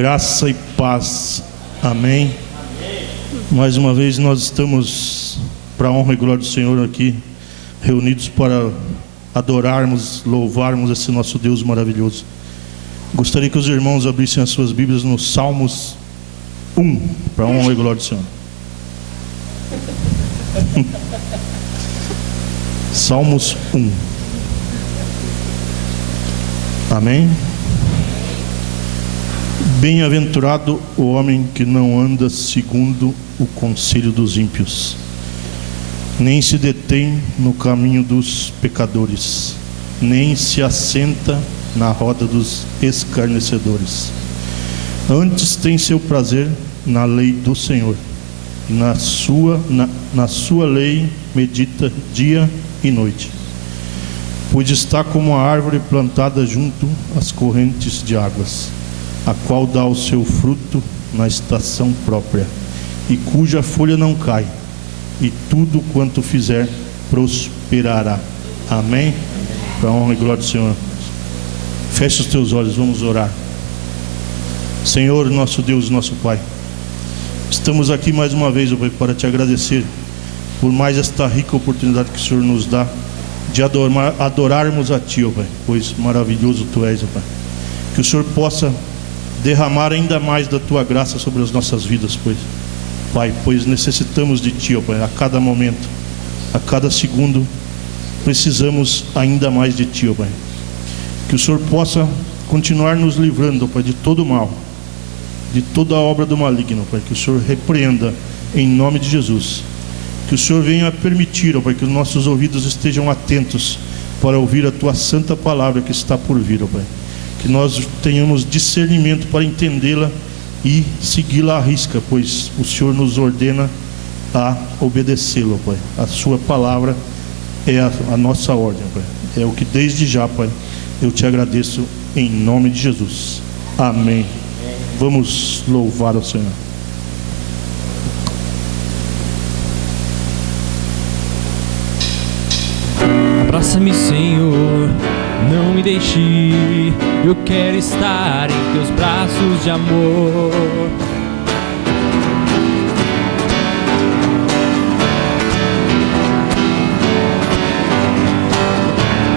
Graça e paz. Amém. Mais uma vez nós estamos, para a honra e glória do Senhor, aqui reunidos para adorarmos, louvarmos esse nosso Deus maravilhoso. Gostaria que os irmãos abrissem as suas Bíblias no Salmos 1, para a honra e glória do Senhor. Salmos 1. Amém. Bem-aventurado o homem que não anda segundo o conselho dos ímpios, nem se detém no caminho dos pecadores, nem se assenta na roda dos escarnecedores. Antes tem seu prazer na lei do Senhor, e na sua lei medita dia e noite. Pois está como a árvore plantada junto às correntes de águas, a qual dá o seu fruto na estação própria, e cuja folha não cai, e tudo quanto fizer prosperará. Amém? Para a honra e glória do Senhor. Feche os teus olhos, vamos orar. Senhor, nosso Deus, nosso Pai, estamos aqui mais uma vez, ó Pai, para te agradecer por mais esta rica oportunidade que o Senhor nos dá de adorarmos a Ti, ó Pai, pois maravilhoso Tu és, ó Pai. Que o Senhor possa derramar ainda mais da Tua graça sobre as nossas vidas, Pai, pois necessitamos de Ti, ó Pai, a cada momento, a cada segundo, precisamos ainda mais de Ti, ó Pai. Que o Senhor possa continuar nos livrando, ó Pai, de todo o mal, de toda a obra do maligno, Pai, que o Senhor repreenda em nome de Jesus. Que o Senhor venha permitir, ó Pai, que os nossos ouvidos estejam atentos para ouvir a Tua santa palavra que está por vir, ó Pai. Que nós tenhamos discernimento para entendê-la e segui-la à risca, pois o Senhor nos ordena a obedecê-la, Pai. A Sua palavra é a nossa ordem, Pai. É o que desde já, Pai, eu te agradeço em nome de Jesus. Amém. Vamos louvar ao Senhor. Abraça-me, Senhor, não me deixe, eu quero estar em Teus braços de amor.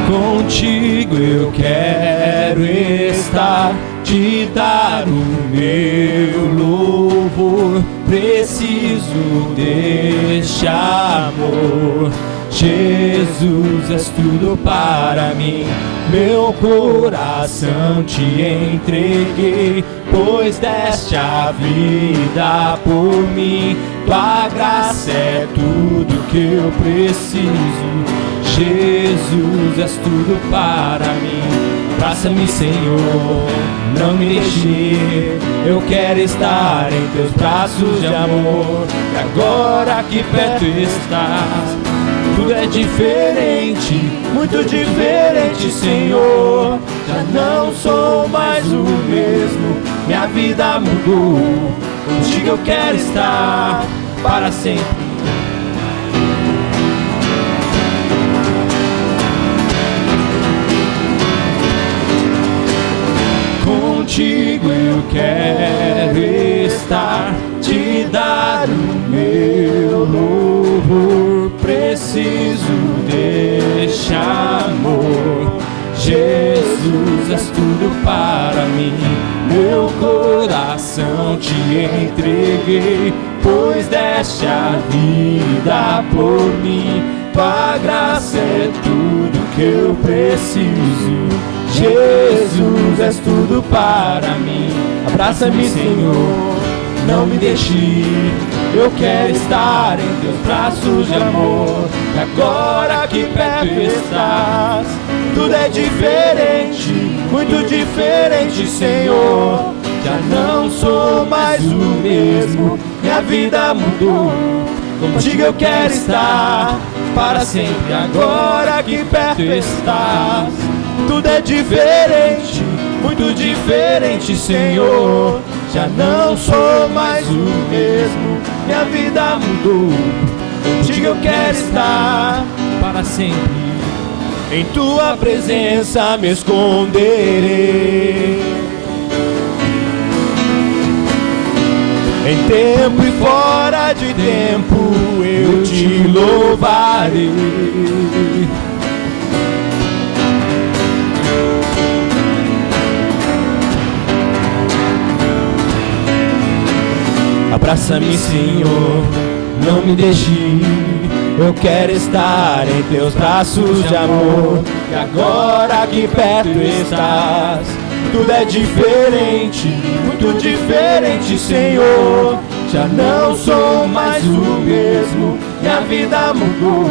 Contigo eu quero estar, te dar o meu louvor, preciso deste amor. Jesus, és tudo para mim, meu coração te entreguei, pois deste a vida por mim. Tua graça é tudo que eu preciso. Jesus, és tudo para mim. Abraça-me, Senhor, não me deixe, eu quero estar em Teus braços de amor. E agora que perto estás, tudo é diferente, muito diferente, Senhor. Já não sou mais o mesmo, minha vida mudou. Contigo eu quero estar para sempre. Contigo eu quero estar, te dar o meu louvor, preciso deste amor. Jesus, és tudo para mim, meu coração te entreguei, pois deste a vida por mim. Tua graça é tudo que eu preciso. Jesus, és tudo para mim. Abraça-me, Senhor, não me deixe, eu quero estar em Teus braços de amor. E agora que perto estás, tudo é diferente, muito diferente, Senhor. Já não sou mais o mesmo, minha vida mudou. Contigo eu quero estar para sempre. Agora que perto estás, tudo é diferente, muito diferente, Senhor. Já não sou mais o mesmo, minha vida mudou. Contigo eu quero estar para sempre. Em Tua presença me esconderei. Em tempo e fora de tempo eu te louvarei. Abraça-me, Senhor, não me deixe ir. Eu quero estar em teus braços de amor. E agora que perto estás, tudo é diferente, muito diferente, Senhor. Já não sou mais o mesmo, minha vida mudou.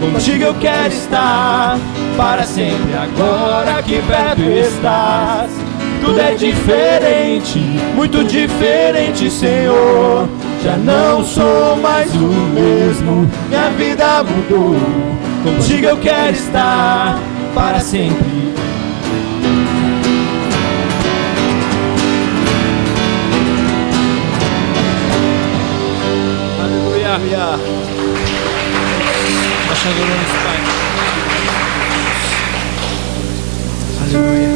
Contigo eu quero estar para sempre. Agora que perto estás, tudo é diferente, muito diferente, Senhor. Já não sou mais o mesmo, minha vida mudou. Contigo eu quero estar para sempre. Aleluia. Nós te adoramos, Pai. Aleluia.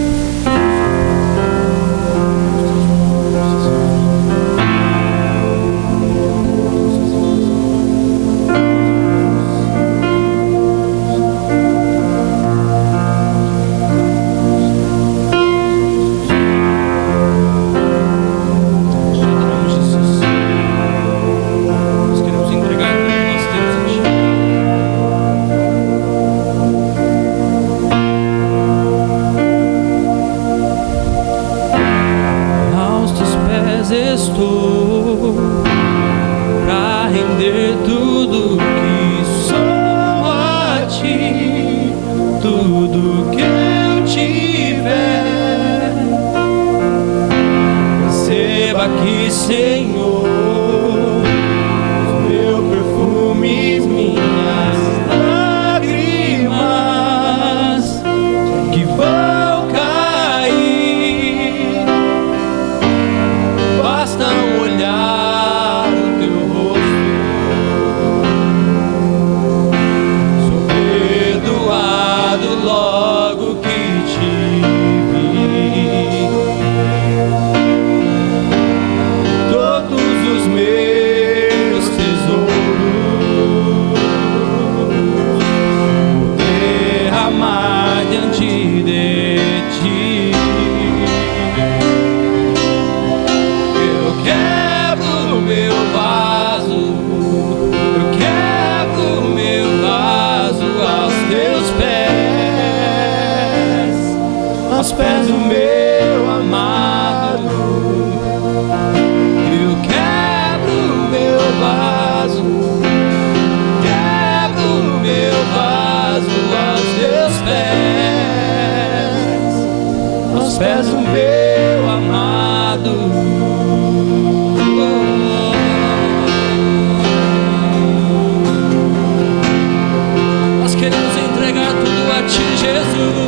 Estou pra render tudo que sou a ti, tudo que eu tiver. Receba aqui, Senhor, meu perfume, minhas lágrimas que vão cair. Basta olhar o teu rosto, sou perdoado logo que te vi. Todos os meus tesouros vou derramar diante de ti. Aos pés do meu amado, eu quebro o meu vaso, quebro o meu vaso aos teus pés, aos pés do meu amado. Nós queremos entregar tudo a ti, Jesus.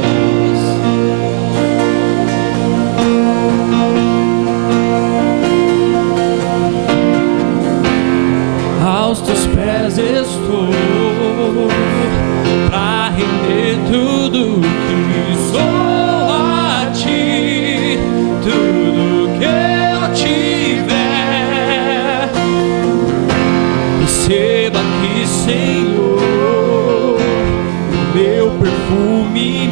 Aos teus pés estou pra render tudo que sou a ti, tudo que eu tiver. Receba aqui, Senhor, o meu perfume,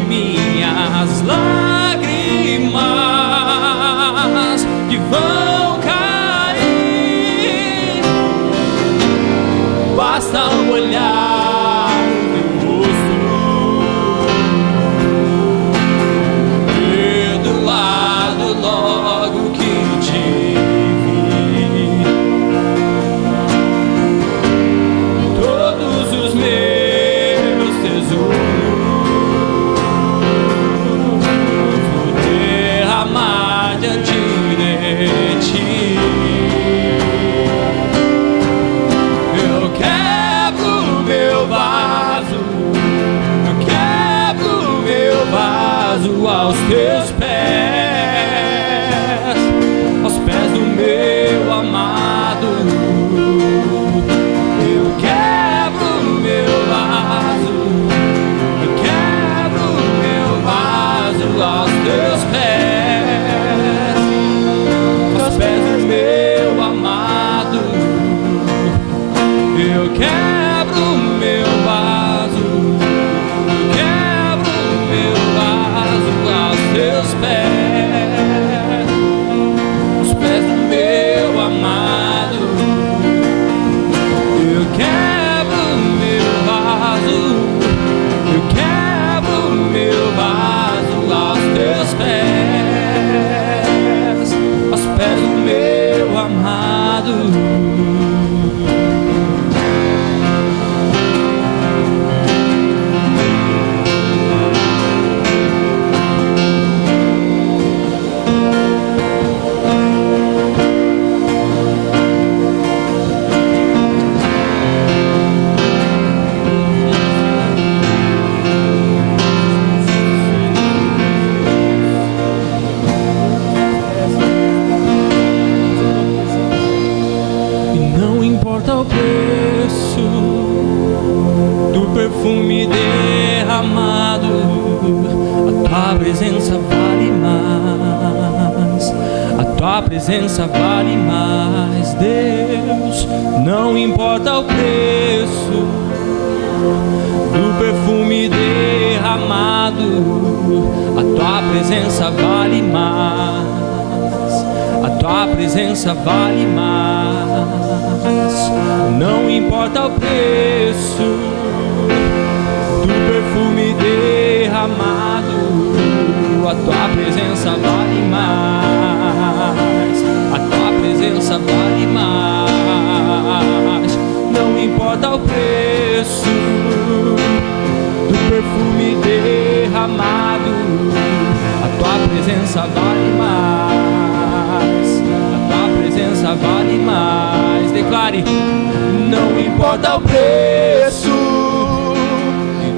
tua presença vale mais, Deus. Não importa o preço do perfume derramado, a tua presença vale mais, a tua presença vale mais. Não importa o preço do perfume derramado, a tua presença vale mais, a tua presença vale mais. Não importa o preço do perfume derramado, a tua presença vale mais, a tua presença vale mais. Declare: não importa o preço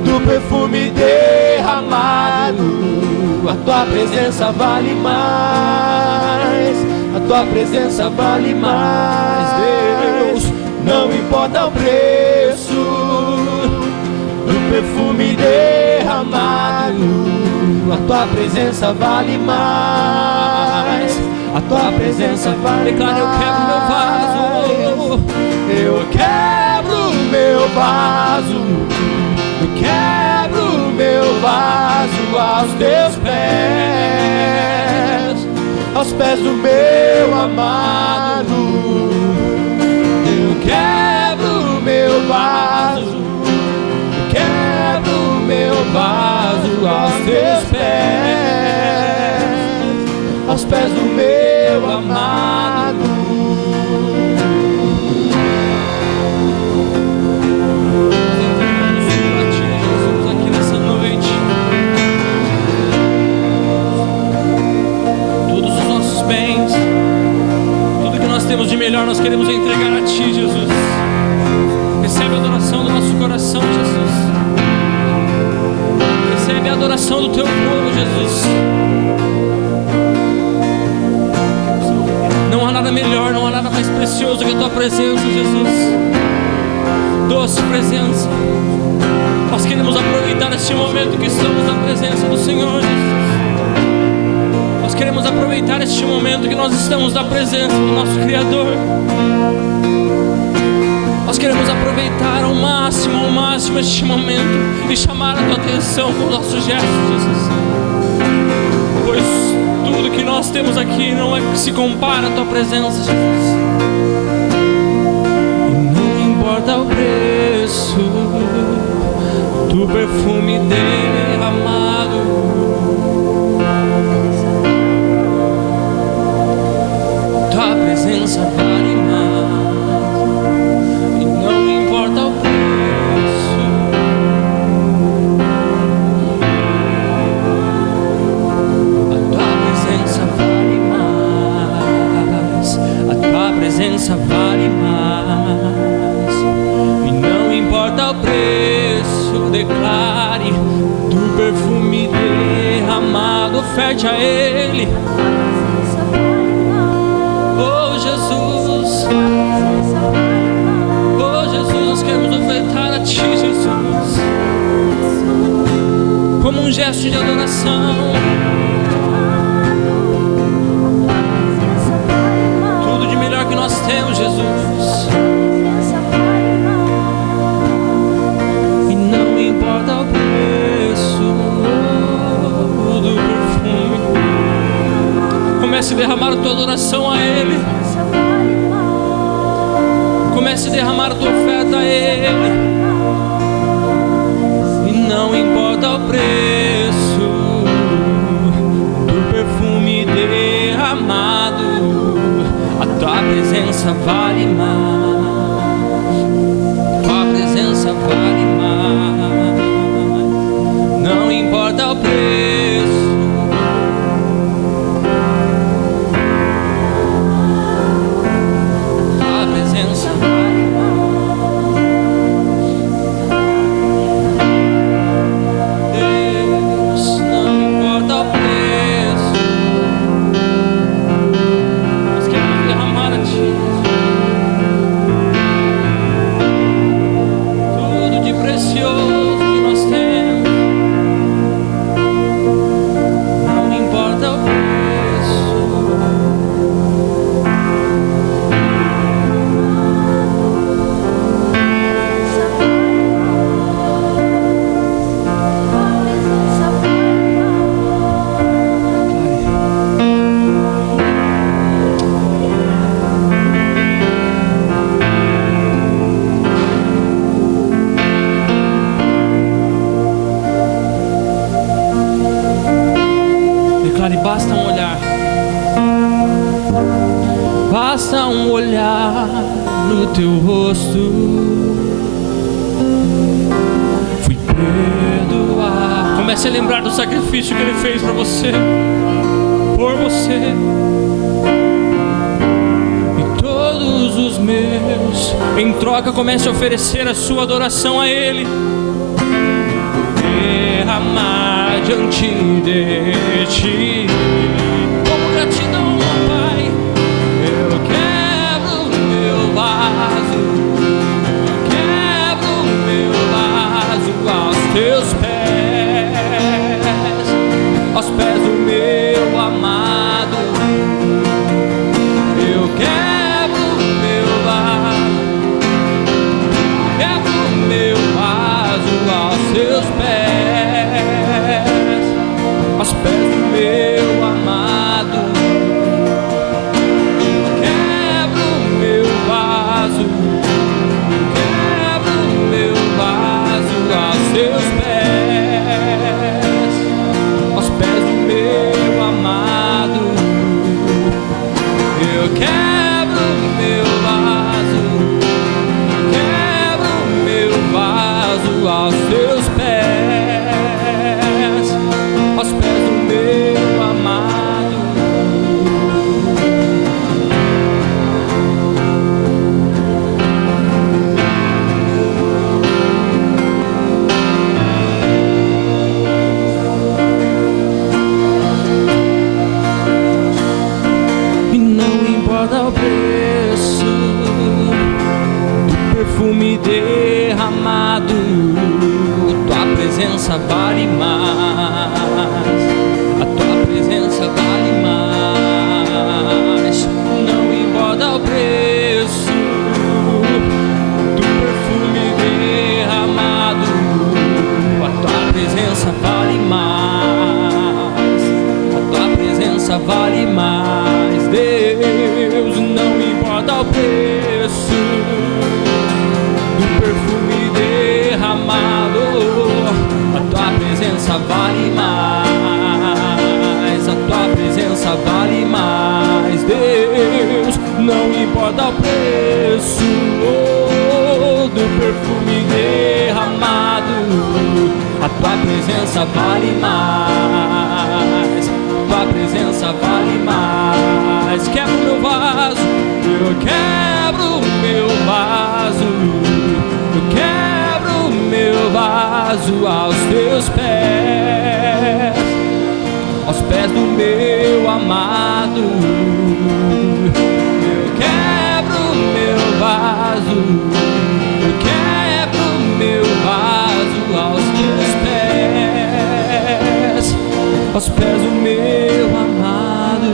do perfume derramado, a tua presença vale mais, a tua presença vale mais, Deus. Não importa o preço do perfume derramado, a tua presença vale mais, a tua presença vale. Declara: eu quebro meu vaso, eu quebro meu vaso, eu quebro meu vaso aos teus pés, aos pés do meu amado. Eu quebro meu vaso, eu quebro meu vaso aos teus pés, aos pés do meu amado. Temos de melhor, nós queremos entregar a Ti, Jesus. Recebe a adoração do nosso coração, Jesus. Recebe a adoração do Teu povo, Jesus. Não há nada melhor, não há nada mais precioso que a Tua presença, Jesus. Doce presença. Nós queremos aproveitar este momento que estamos na presença do Senhor, Jesus. Nós queremos aproveitar este momento que nós estamos na presença do nosso Criador. Nós queremos aproveitar ao máximo este momento e chamar a Tua atenção com os nossos gestos, Jesus. Pois tudo que nós temos aqui não é que se compara à Tua presença, Jesus. E não importa o preço do perfume derramado, vale mais, e não importa o preço. A tua presença vale mais, a tua presença vale mais, e não importa o preço. Declare: do perfume derramado, oferte a Ele. Oh Jesus, nós queremos ofertar a Ti, Jesus, como um gesto de adoração. Tudo de melhor que nós temos, Jesus. E não importa o preço do perfume. Comece a derramar a tua adoração a Ele. Comece a derramar a tua oferta a Ele. E não importa o preço do perfume derramado, a tua presença vale mais, a tua presença vale mais. Não importa o preço, a presença vale. Basta um olhar no teu rosto. Fui perdoado. Comece a lembrar do sacrifício que Ele fez para você, por você. E todos os meus, em troca, comece a oferecer a sua adoração a Ele. Derramar diante de Ti como gratidão, ó Pai. Eu quebro o meu vaso, eu quebro o meu vaso aos Teus pés, aos pés do meu amado. Eu quebro o meu vaso, quebro o meu vaso aos Teus pés, aos pés do meu amado. Quebro o meu vaso, quebro o meu vaso aos Teus pés, aos pés do meu amado. Eu quebro o meu vaso, quebro o meu vaso aos Teus pés, aos pés do meu amado. E não importa o preço do perfume derramado, Tua presença vale mais, a Tua presença vale mais. Não importa o preço do perfume derramado, a Tua presença vale mais, a Tua presença vale mais. Deus, não importa o preço do perfume derramado, a Tua presença vale mais, a Tua presença vale mais. Deus, não importa o preço do perfume derramado, a Tua presença vale mais, Tua presença vale mais. Quebra o meu vaso, eu quebro o meu vaso, eu quebro o meu vaso aos Teus pés, aos pés do meu amado. Eu quebro o meu vaso, eu quebro o meu vaso aos Teus pés, aos pés do meu amado.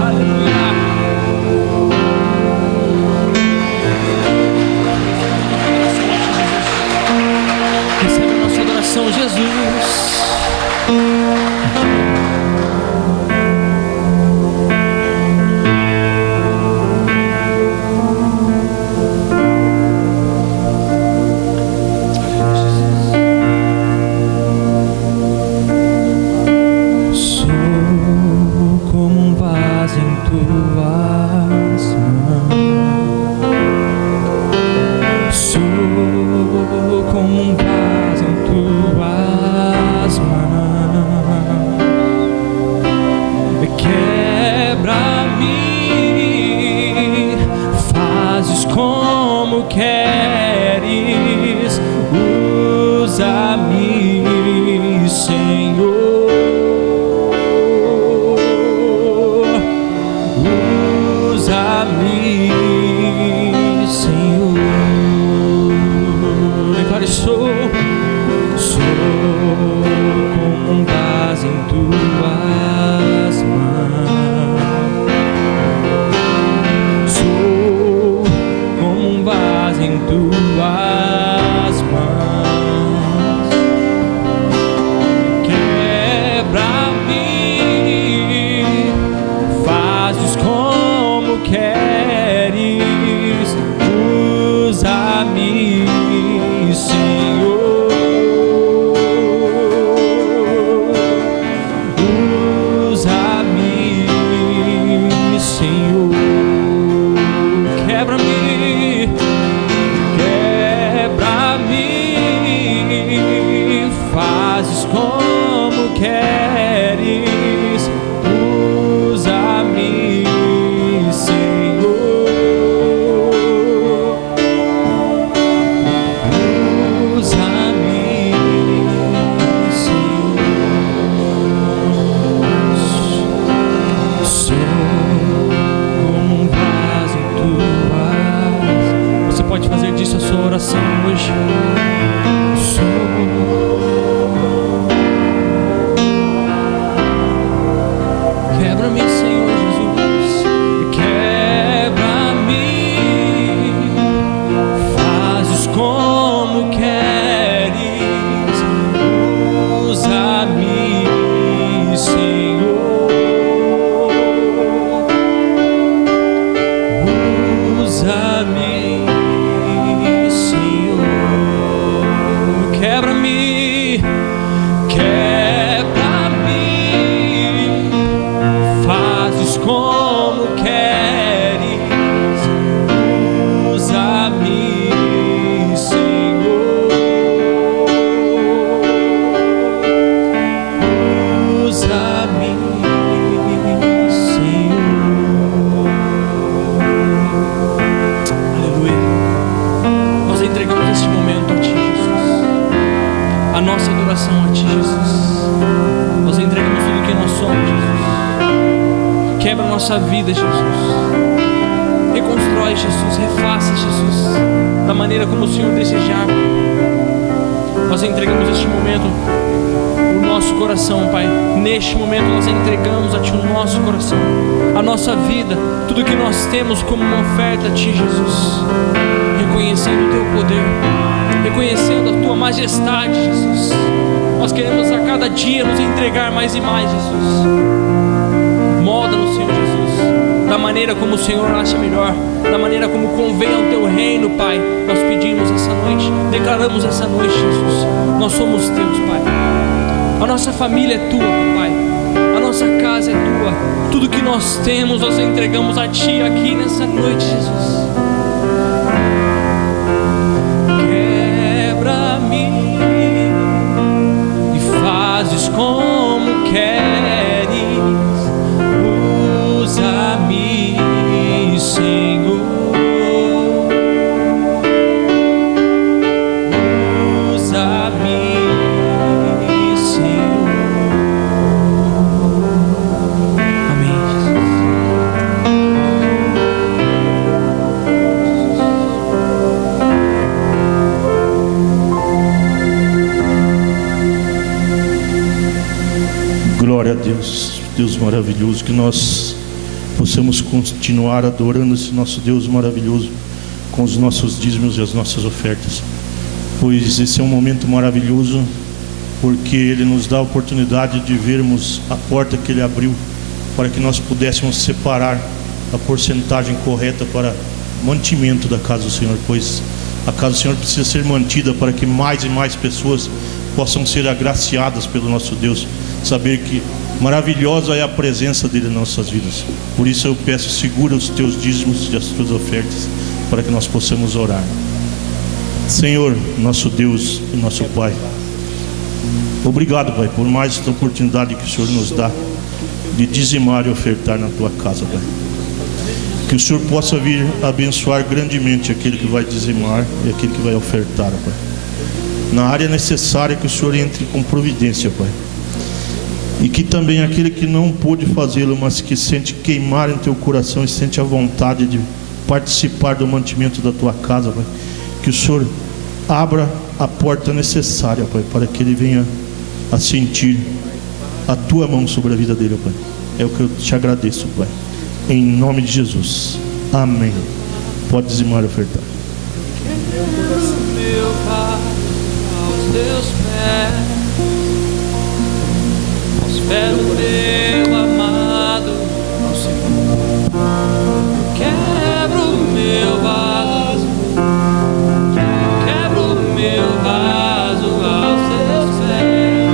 Aleluia. Recebe a nossa adoração, Jesus. queres, usa-me, Senhor. Usa-me, Senhor. Sou como um vaso em tuas. Você pode fazer disso a sua oração hoje. Quebra-me, Senhor Jesus, quebra-me, fazes como queres, usa-me, Senhor, usa-me, Senhor, quebra-me, fazes como queres, usa-me, Senhor, usa-me, Senhor. Aleluia. Nós entregamos este momento a Ti, Jesus, a nossa adoração a Ti, Jesus. Nós entregamos tudo que nós somos, Jesus. Quebra a nossa vida, Jesus. Reconstrói, Jesus. Refaça, Jesus, da maneira como o Senhor desejar. Nós entregamos este momento o nosso coração, Pai. Neste momento nós entregamos a Ti o nosso coração, a nossa vida, tudo que nós temos como uma oferta a Ti, Jesus. Reconhecendo o Teu poder, reconhecendo a Tua majestade, Jesus. Nós queremos a cada dia nos entregar mais e mais, Jesus. Molda-nos, Senhor Jesus, da maneira como o Senhor acha melhor, da maneira como convém ao Teu reino, Pai. Nós pedimos essa noite, declaramos essa noite, Jesus, nós somos Teus, Pai. A nossa família é Tua, Pai. A nossa casa é Tua. Tudo que nós temos, nós entregamos a Ti aqui nessa noite, Jesus. Quebra-me e fazes como queres, usa-me, Senhor, usa-me, Senhor. Amém, Jesus. Glória a Deus, Deus maravilhoso, que nós possamos continuar adorando esse nosso Deus maravilhoso com os nossos dízimos e as nossas ofertas, pois esse é um momento maravilhoso, porque Ele nos dá a oportunidade de vermos a porta que Ele abriu para que nós pudéssemos separar a porcentagem correta para mantimento da casa do Senhor, pois a casa do Senhor precisa ser mantida para que mais e mais pessoas possam ser agraciadas pelo nosso Deus, saber que maravilhosa é a presença dele em nossas vidas. Por isso eu peço, segura os teus dízimos e as tuas ofertas, para que nós possamos orar. Senhor, nosso Deus e nosso Pai, obrigado, Pai, por mais esta oportunidade que o Senhor nos dá de dizimar e ofertar na tua casa, Pai. Que o Senhor possa vir abençoar grandemente aquele que vai dizimar e aquele que vai ofertar, Pai. Na área necessária, que o Senhor entre com providência, Pai. E que também aquele que não pôde fazê-lo, mas que sente queimar em teu coração e sente a vontade de participar do mantimento da tua casa, Pai, que o Senhor abra a porta necessária, Pai, para que ele venha a sentir a tua mão sobre a vida dele, Pai. É o que eu te agradeço, Pai, em nome de Jesus, amém. Pode dizimar e ofertar. Meu Pai, aos teus pés do teu amado, ao Senhor. Quebra o meu vaso, quebra o meu vaso aos teus pés,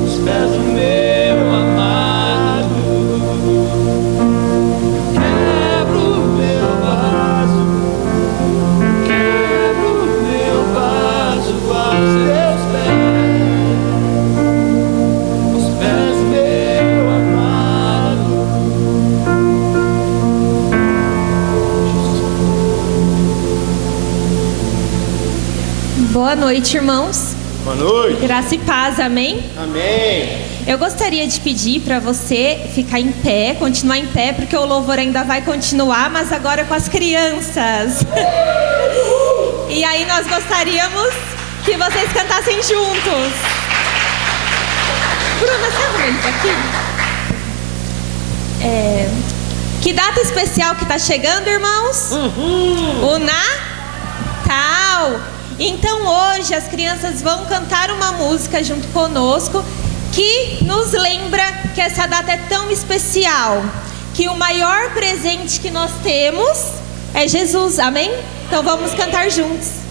aos pés do meu amado. Quebra o meu vaso. noite, irmãos. Boa noite. Graça e paz, amém? Amém. Eu gostaria de pedir para você ficar em pé, continuar em pé, porque o louvor ainda vai continuar, mas agora com as crianças. E aí nós gostaríamos que vocês cantassem juntos. Bruna, você arruma ele aqui? Que data especial que está chegando, irmãos? O Natal. Então hoje as crianças vão cantar uma música junto conosco que nos lembra que essa data é tão especial, que o maior presente que nós temos é Jesus, amém? Então vamos cantar juntos.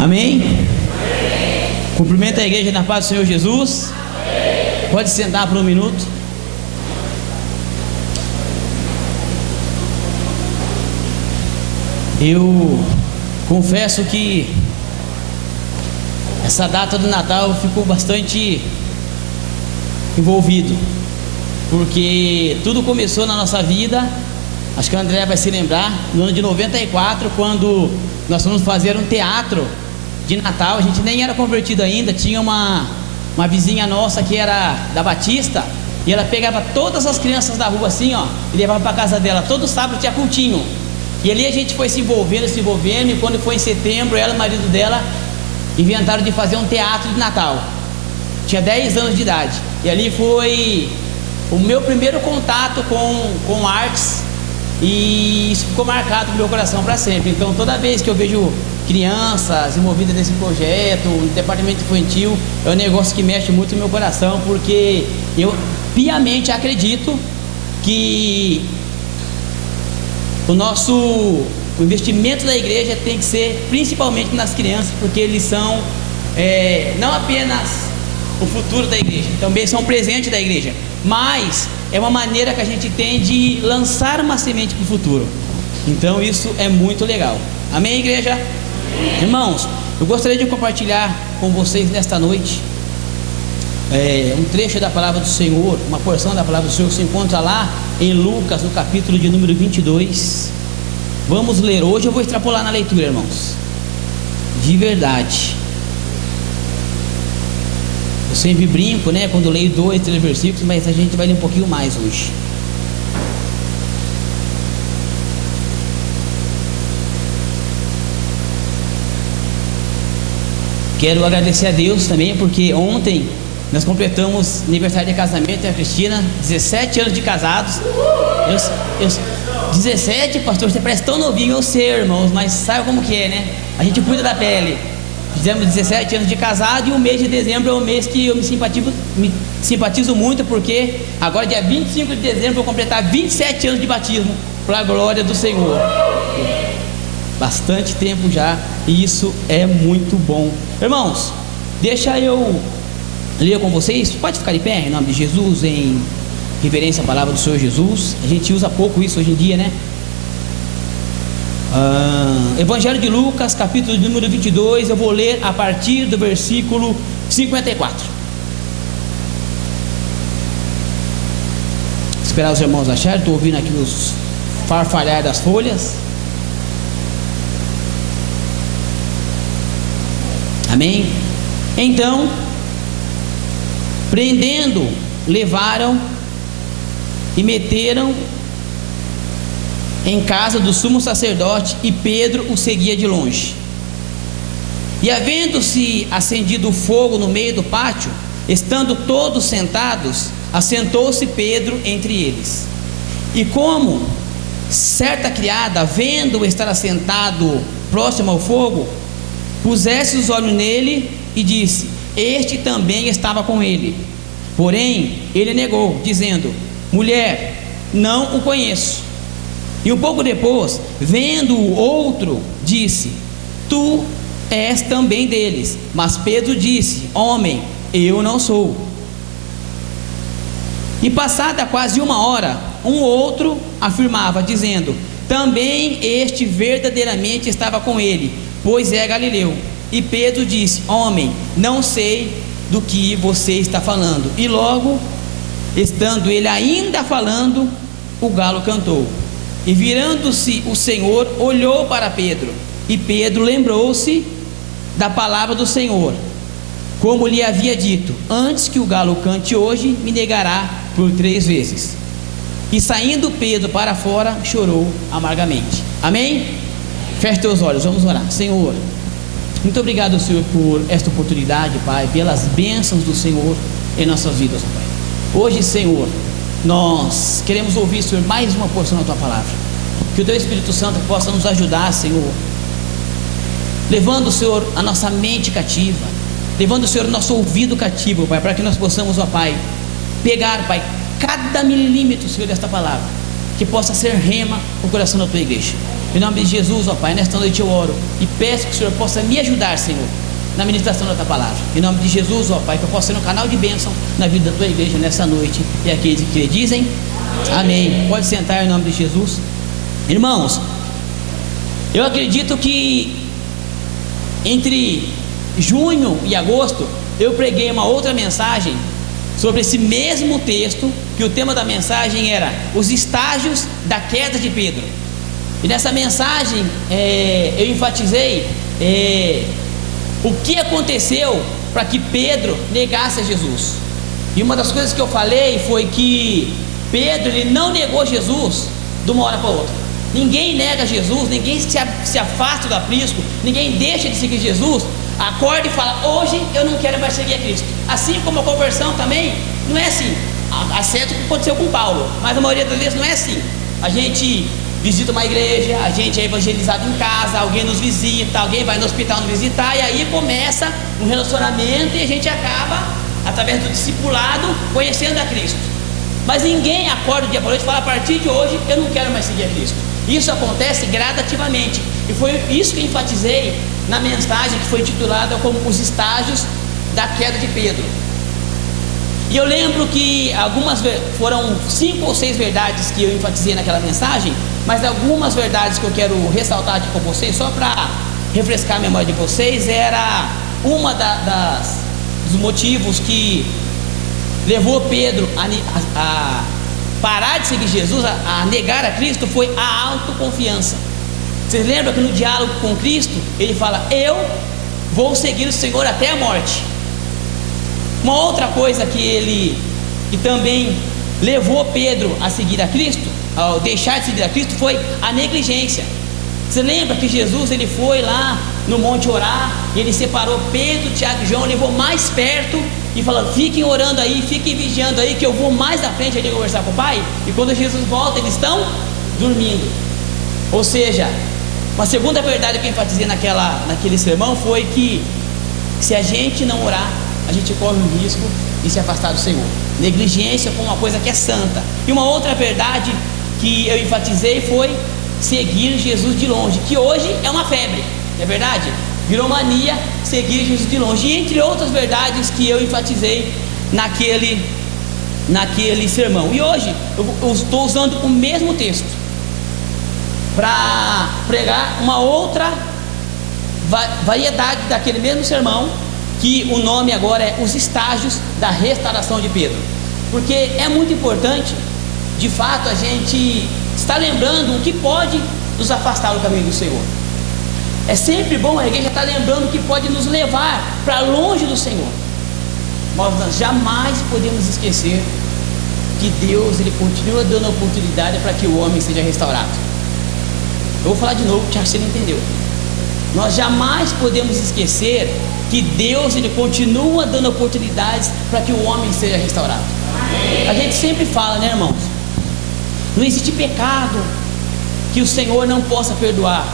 Amém? Cumprimenta a igreja na paz do Senhor Jesus. Pode sentar por um minuto. Eu confesso que essa data do Natal ficou bastante envolvido, porque tudo começou na nossa vida. Acho que o André vai se lembrar, no ano de 94, quando nós fomos fazer um teatro de Natal. A gente nem era convertido ainda, tinha uma vizinha nossa que era da Batista, E ela pegava todas as crianças da rua assim, ó, e levava para casa dela. Todo sábado tinha cultinho. E ali a gente foi se envolvendo. E quando foi em setembro, ela e o marido dela inventaram de fazer um teatro de Natal. Tinha 10 anos de idade. E ali foi o meu primeiro contato com artes. E isso ficou marcado no meu coração para sempre. Então toda vez que eu vejo crianças envolvidas nesse projeto, no departamento infantil, é um negócio que mexe muito no meu coração, porque eu piamente acredito que o investimento da igreja tem que ser principalmente nas crianças, porque eles são não apenas o futuro da igreja, também são presente da igreja, mas é uma maneira que a gente tem de lançar uma semente para o futuro. Então isso é muito legal. Amém, igreja? Amém. Irmãos, eu gostaria de compartilhar com vocês nesta noite um trecho da palavra do Senhor, uma porção da palavra do Senhor que se encontra lá em Lucas, no capítulo de número 22. Vamos ler. Hoje eu vou extrapolar na leitura, irmãos, de verdade. Eu sempre brinco, né, quando eu leio 2, 3 versículos, mas a gente vai ler um pouquinho mais hoje. Quero agradecer a Deus também, porque ontem nós completamos aniversário de casamento, a Cristina, 17 anos de casados. 17, pastor, você parece tão novinho. Eu sei, irmãos, mas sabe como que é, né? A gente cuida da pele. Fizemos 17 anos de casado, e o mês de dezembro é um mês que eu me simpatizo muito, porque agora dia 25 de dezembro eu vou completar 27 anos de batismo, para a glória do Senhor. Bastante tempo já, e isso é muito bom. Irmãos, deixa eu ler com vocês. Pode ficar de pé em nome de Jesus, em reverência à palavra do Senhor Jesus. A gente usa pouco isso hoje em dia, né? Evangelho de Lucas, capítulo de número 22. Eu vou ler a partir do versículo 54. Esperar os irmãos acharem. Estou ouvindo aqui os farfalhar das folhas. Amém? Então, prendendo, levaram e meteram em casa do sumo sacerdote, e Pedro o seguia de longe. E havendo-se acendido o fogo no meio do pátio, estando todos sentados, assentou-se Pedro entre eles. E como certa criada, vendo-o estar assentado próximo ao fogo, pusesse os olhos nele e disse: este também estava com ele. Porém ele negou, dizendo: mulher, não o conheço. E um pouco depois, vendo-o outro, disse: tu és também deles. Mas Pedro disse: homem, eu não sou. E passada quase 1 hora, um outro afirmava, dizendo: também este verdadeiramente estava com ele, pois é galileu. E Pedro disse: homem, não sei do que você está falando. E logo, estando ele ainda falando, o galo cantou. E virando-se o Senhor, olhou para Pedro, e Pedro lembrou-se da palavra do Senhor, como lhe havia dito: antes que o galo cante hoje, me negará por 3 vezes. E saindo Pedro para fora, chorou amargamente. Amém? Feche teus olhos, vamos orar. Senhor, muito obrigado, Senhor, por esta oportunidade, Pai, pelas bênçãos do Senhor em nossas vidas, Pai. Hoje, Senhor, nós queremos ouvir, Senhor, mais uma porção da Tua palavra. Que o Teu Espírito Santo possa nos ajudar, Senhor, levando, Senhor, a nossa mente cativa, levando, Senhor, o nosso ouvido cativo, Pai, para que nós possamos, ó Pai, pegar, Pai, cada milímetro, Senhor, desta palavra, que possa ser rema no coração da Tua igreja. Em nome de Jesus, ó Pai, nesta noite eu oro e peço que o Senhor possa me ajudar, Senhor, na ministração da Tua palavra. Em nome de Jesus, ó Pai, que eu possa ser um canal de bênção na vida da Tua igreja nessa noite. E aqueles que dizem amém. Pode sentar em nome de Jesus. Irmãos, eu acredito que entre junho e agosto eu preguei uma outra mensagem sobre esse mesmo texto, que o tema da mensagem era os estágios da queda de Pedro. E nessa mensagem eu enfatizei o que aconteceu para que Pedro negasse a Jesus. E uma das coisas que eu falei foi que Pedro, ele não negou Jesus de uma hora para outra. Ninguém nega Jesus, ninguém se afasta do aprisco, ninguém deixa de seguir Jesus, acorda e fala: hoje eu não quero mais seguir a Cristo. Assim como a conversão também não é assim. Acerto o que aconteceu com Paulo, mas a maioria das vezes não é assim. A gente visita uma igreja, a gente é evangelizado em casa, alguém nos visita, alguém vai no hospital nos visitar, e aí começa um relacionamento e a gente acaba, através do discipulado, conhecendo a Cristo. Mas ninguém acorda o dia para noite e fala: a partir de hoje eu não quero mais seguir a Cristo. Isso acontece gradativamente, e foi isso que eu enfatizei na mensagem que foi intitulada como os estágios da queda de Pedro. E eu lembro que foram 5 ou 6 verdades que eu enfatizei naquela mensagem, mas algumas verdades que eu quero ressaltar aqui com vocês, só para refrescar a memória de vocês, era uma dos motivos que levou Pedro a parar de seguir Jesus, a negar a Cristo, foi a autoconfiança. Vocês lembram que no diálogo com Cristo, ele fala: eu vou seguir o Senhor até a morte. Uma outra coisa que também levou Pedro a seguir a Cristo, ao deixar de seguir a Cristo, foi a negligência. Você lembra que Jesus, ele foi lá no monte orar, e ele separou Pedro, Tiago e João, levou mais perto e falou: fiquem orando aí, fiquem vigiando aí, que eu vou mais à frente ali conversar com o Pai. E quando Jesus volta, eles estão dormindo. Ou seja, uma segunda verdade que eu enfatizei naquele sermão foi que se a gente não orar, a gente corre o risco de se afastar do Senhor. Negligência foi uma coisa que é santa. E uma outra verdade que eu enfatizei foi seguir Jesus de longe, que hoje é uma febre, não é verdade? Virou mania seguir Jesus de longe. E entre outras verdades que eu enfatizei naquele sermão. E hoje eu estou usando o mesmo texto para pregar uma outra variedade daquele mesmo sermão, que o nome agora é Os Estágios da Restauração de Pedro. Porque é muito importante, de fato, a gente estar lembrando o que pode nos afastar do caminho do Senhor. É sempre bom a igreja estar lembrando o que pode nos levar para longe do Senhor. Mas nós jamais podemos esquecer que Deus, ele continua dando oportunidade para que o homem seja restaurado. Eu vou falar de novo, que você não entendeu. Nós jamais podemos esquecer que Deus, ele continua dando oportunidades para que o homem seja restaurado. A gente sempre fala, né, irmãos? Não existe pecado que o Senhor não possa perdoar.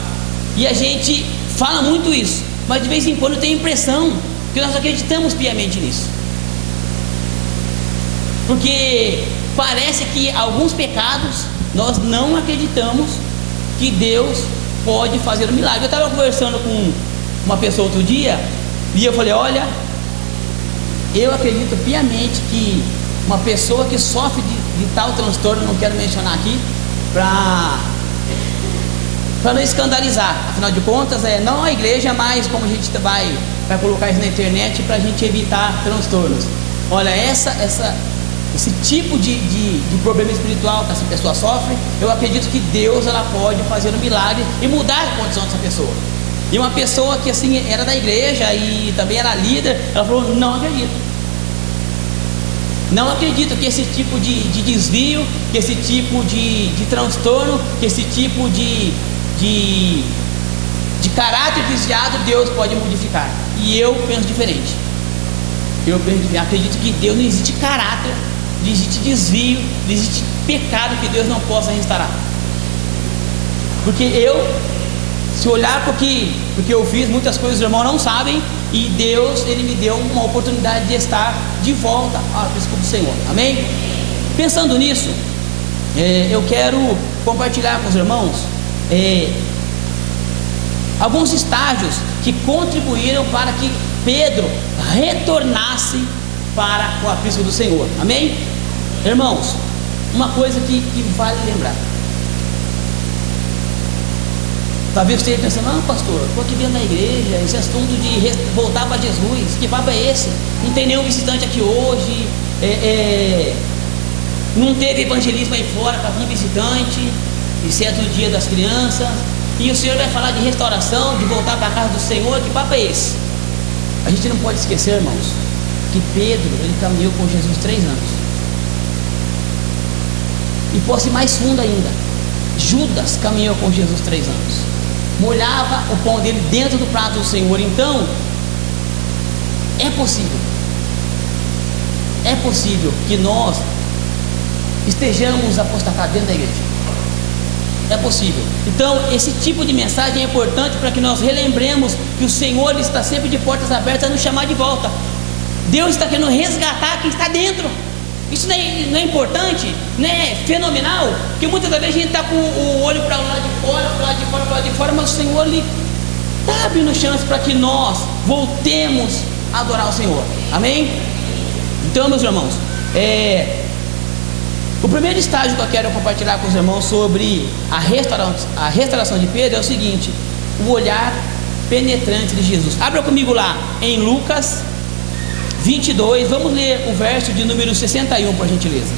E a gente fala muito isso, mas de vez em quando tem a impressão que nós acreditamos piamente nisso. Porque parece que alguns pecados nós não acreditamos que Deus pode fazer um milagre. Eu estava conversando com uma pessoa outro dia, e eu falei: olha, eu acredito piamente que uma pessoa que sofre de tal transtorno, não quero mencionar aqui, para não escandalizar, afinal de contas, não a igreja, mas como a gente vai colocar isso na internet para a gente evitar transtornos. Olha, esse tipo de problema espiritual que essa pessoa sofre, eu acredito que Deus, ela pode fazer um milagre e mudar a condição dessa pessoa. E uma pessoa que assim era da igreja e também era líder, ela falou: não acredito que esse tipo de desvio, que esse tipo de transtorno, que esse tipo de caráter desviado Deus pode modificar. E eu penso diferente. Eu acredito que Deus, não existe caráter, não existe desvio, não existe pecado que Deus não possa restaurar. Porque se olhar porque eu fiz muitas coisas, os irmãos não sabem, e Deus, ele me deu uma oportunidade de estar de volta ao aprisco do Senhor. Amém? Pensando nisso, eu quero compartilhar com os irmãos alguns estágios que contribuíram para que Pedro retornasse para o aprisco do Senhor. Amém? Irmãos, uma coisa que vale lembrar. Talvez você esteja pensando: não, pastor, estou aqui dentro da igreja, esse assunto de voltar para Jesus, que papo é esse? Não tem nenhum visitante aqui hoje, não teve evangelismo aí fora para vir visitante, exceto o dia das crianças, e o Senhor vai falar de restauração, de voltar para a casa do Senhor, que papo é esse? A gente não pode esquecer, irmãos, que Pedro, ele caminhou com Jesus 3 anos. E posso ir mais fundo ainda, Judas caminhou com Jesus 3 anos, molhava o pão dele dentro do prato do Senhor. Então, é possível que nós estejamos apostatados dentro da igreja. É possível. Então, esse tipo de mensagem é importante para que nós relembremos que o Senhor está sempre de portas abertas a nos chamar de volta. Deus está querendo resgatar quem está dentro. Isso não é importante, não é fenomenal? Porque muitas das vezes a gente está com o olho para o lado de fora, para o lado de fora, para o lado de fora, mas o Senhor está abrindo chance para que nós voltemos a adorar o Senhor. Amém? Então, meus irmãos, o primeiro estágio que eu quero compartilhar com os irmãos sobre a restauração de Pedro é o seguinte: o olhar penetrante de Jesus. Abra comigo lá em Lucas 22, vamos ler o verso de número 61, por gentileza.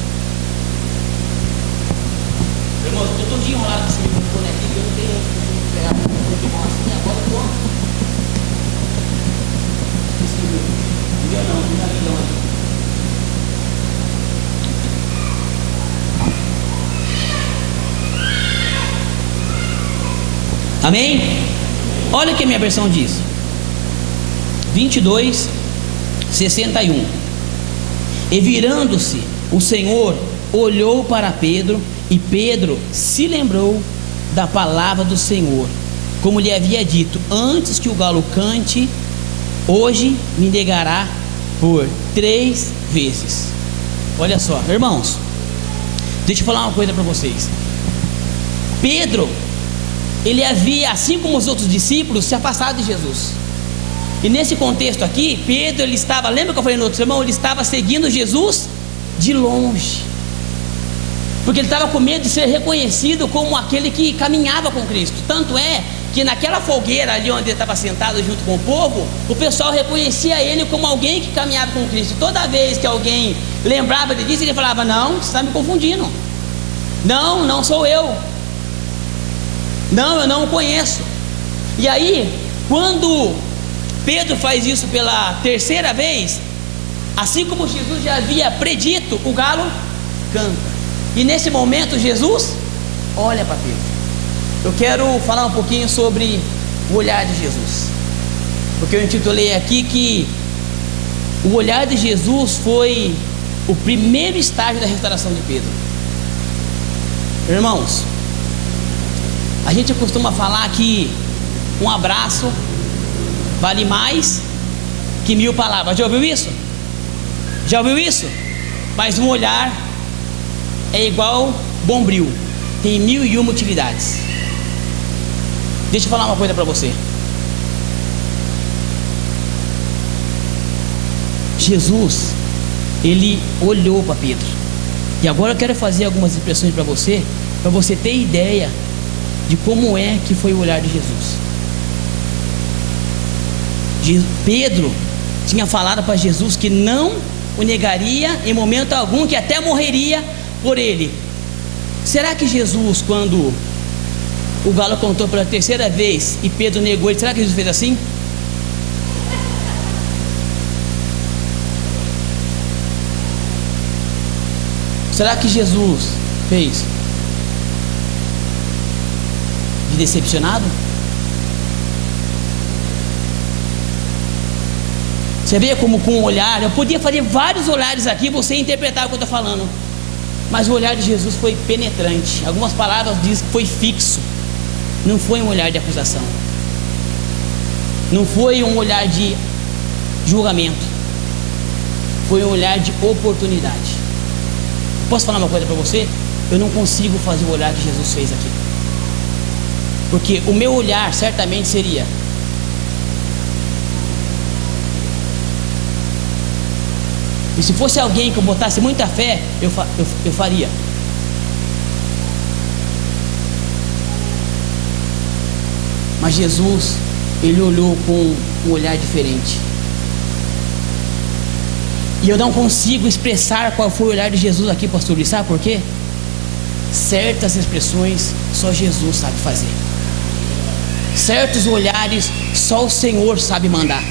Irmãos, eu estou todo enrolado nesse microfone aqui, que eu não tenho pegar o microfone de mão assim, agora eu estou. Amém? Olha o que a minha versão diz. 22, 61. E virando-se, o Senhor olhou para Pedro, e Pedro se lembrou da palavra do Senhor, como lhe havia dito: antes que o galo cante, hoje me negará por 3 vezes. Olha só, irmãos, deixa eu falar uma coisa para vocês. Pedro, ele havia, assim como os outros discípulos, se afastado de Jesus. E nesse contexto aqui, Pedro, ele estava, lembra que eu falei no outro sermão? Ele estava seguindo Jesus de longe, porque ele estava com medo de ser reconhecido como aquele que caminhava com Cristo. Tanto é que naquela fogueira ali onde ele estava sentado junto com o povo, o pessoal reconhecia ele como alguém que caminhava com Cristo. Toda vez que alguém lembrava disso, ele falava: não, você está me confundindo, não sou eu, não, eu não o conheço. E aí, quando Pedro faz isso pela 3ª vez, assim como Jesus já havia predito, o galo canta. E nesse momento Jesus olha para Pedro. Eu quero falar um pouquinho sobre o olhar de Jesus, porque eu intitulei aqui que o olhar de Jesus foi o primeiro estágio da restauração de Pedro. Irmãos, a gente costuma falar que um abraço vale mais que 1000 palavras. Já ouviu isso? Já ouviu isso? Mas um olhar é igual bombril, tem 1001 utilidades. Deixa eu falar uma coisa para você. Jesus, ele olhou para Pedro. E agora eu quero fazer algumas expressões para você ter ideia de como é que foi o olhar de Jesus. Pedro tinha falado para Jesus que não o negaria em momento algum, que até morreria por ele. Será que Jesus, quando o galo cantou pela 3ª vez e Pedro negou ele, será que Jesus fez assim? Será que Jesus fez de decepcionado? Você vê como com um olhar, eu podia fazer vários olhares aqui, você interpretar o que eu estou falando, mas o olhar de Jesus foi penetrante. Algumas palavras dizem que foi fixo. Não foi um olhar de acusação, não foi um olhar de julgamento, foi um olhar de oportunidade. Posso falar uma coisa para você? Eu não consigo fazer o olhar que Jesus fez aqui, porque o meu olhar certamente seria: e se fosse alguém que eu botasse muita fé, eu faria. Mas Jesus, ele olhou com um olhar diferente. E eu não consigo expressar qual foi o olhar de Jesus aqui, pastor Luiz. Sabe por quê? Certas expressões só Jesus sabe fazer. Certos olhares só o Senhor sabe mandar.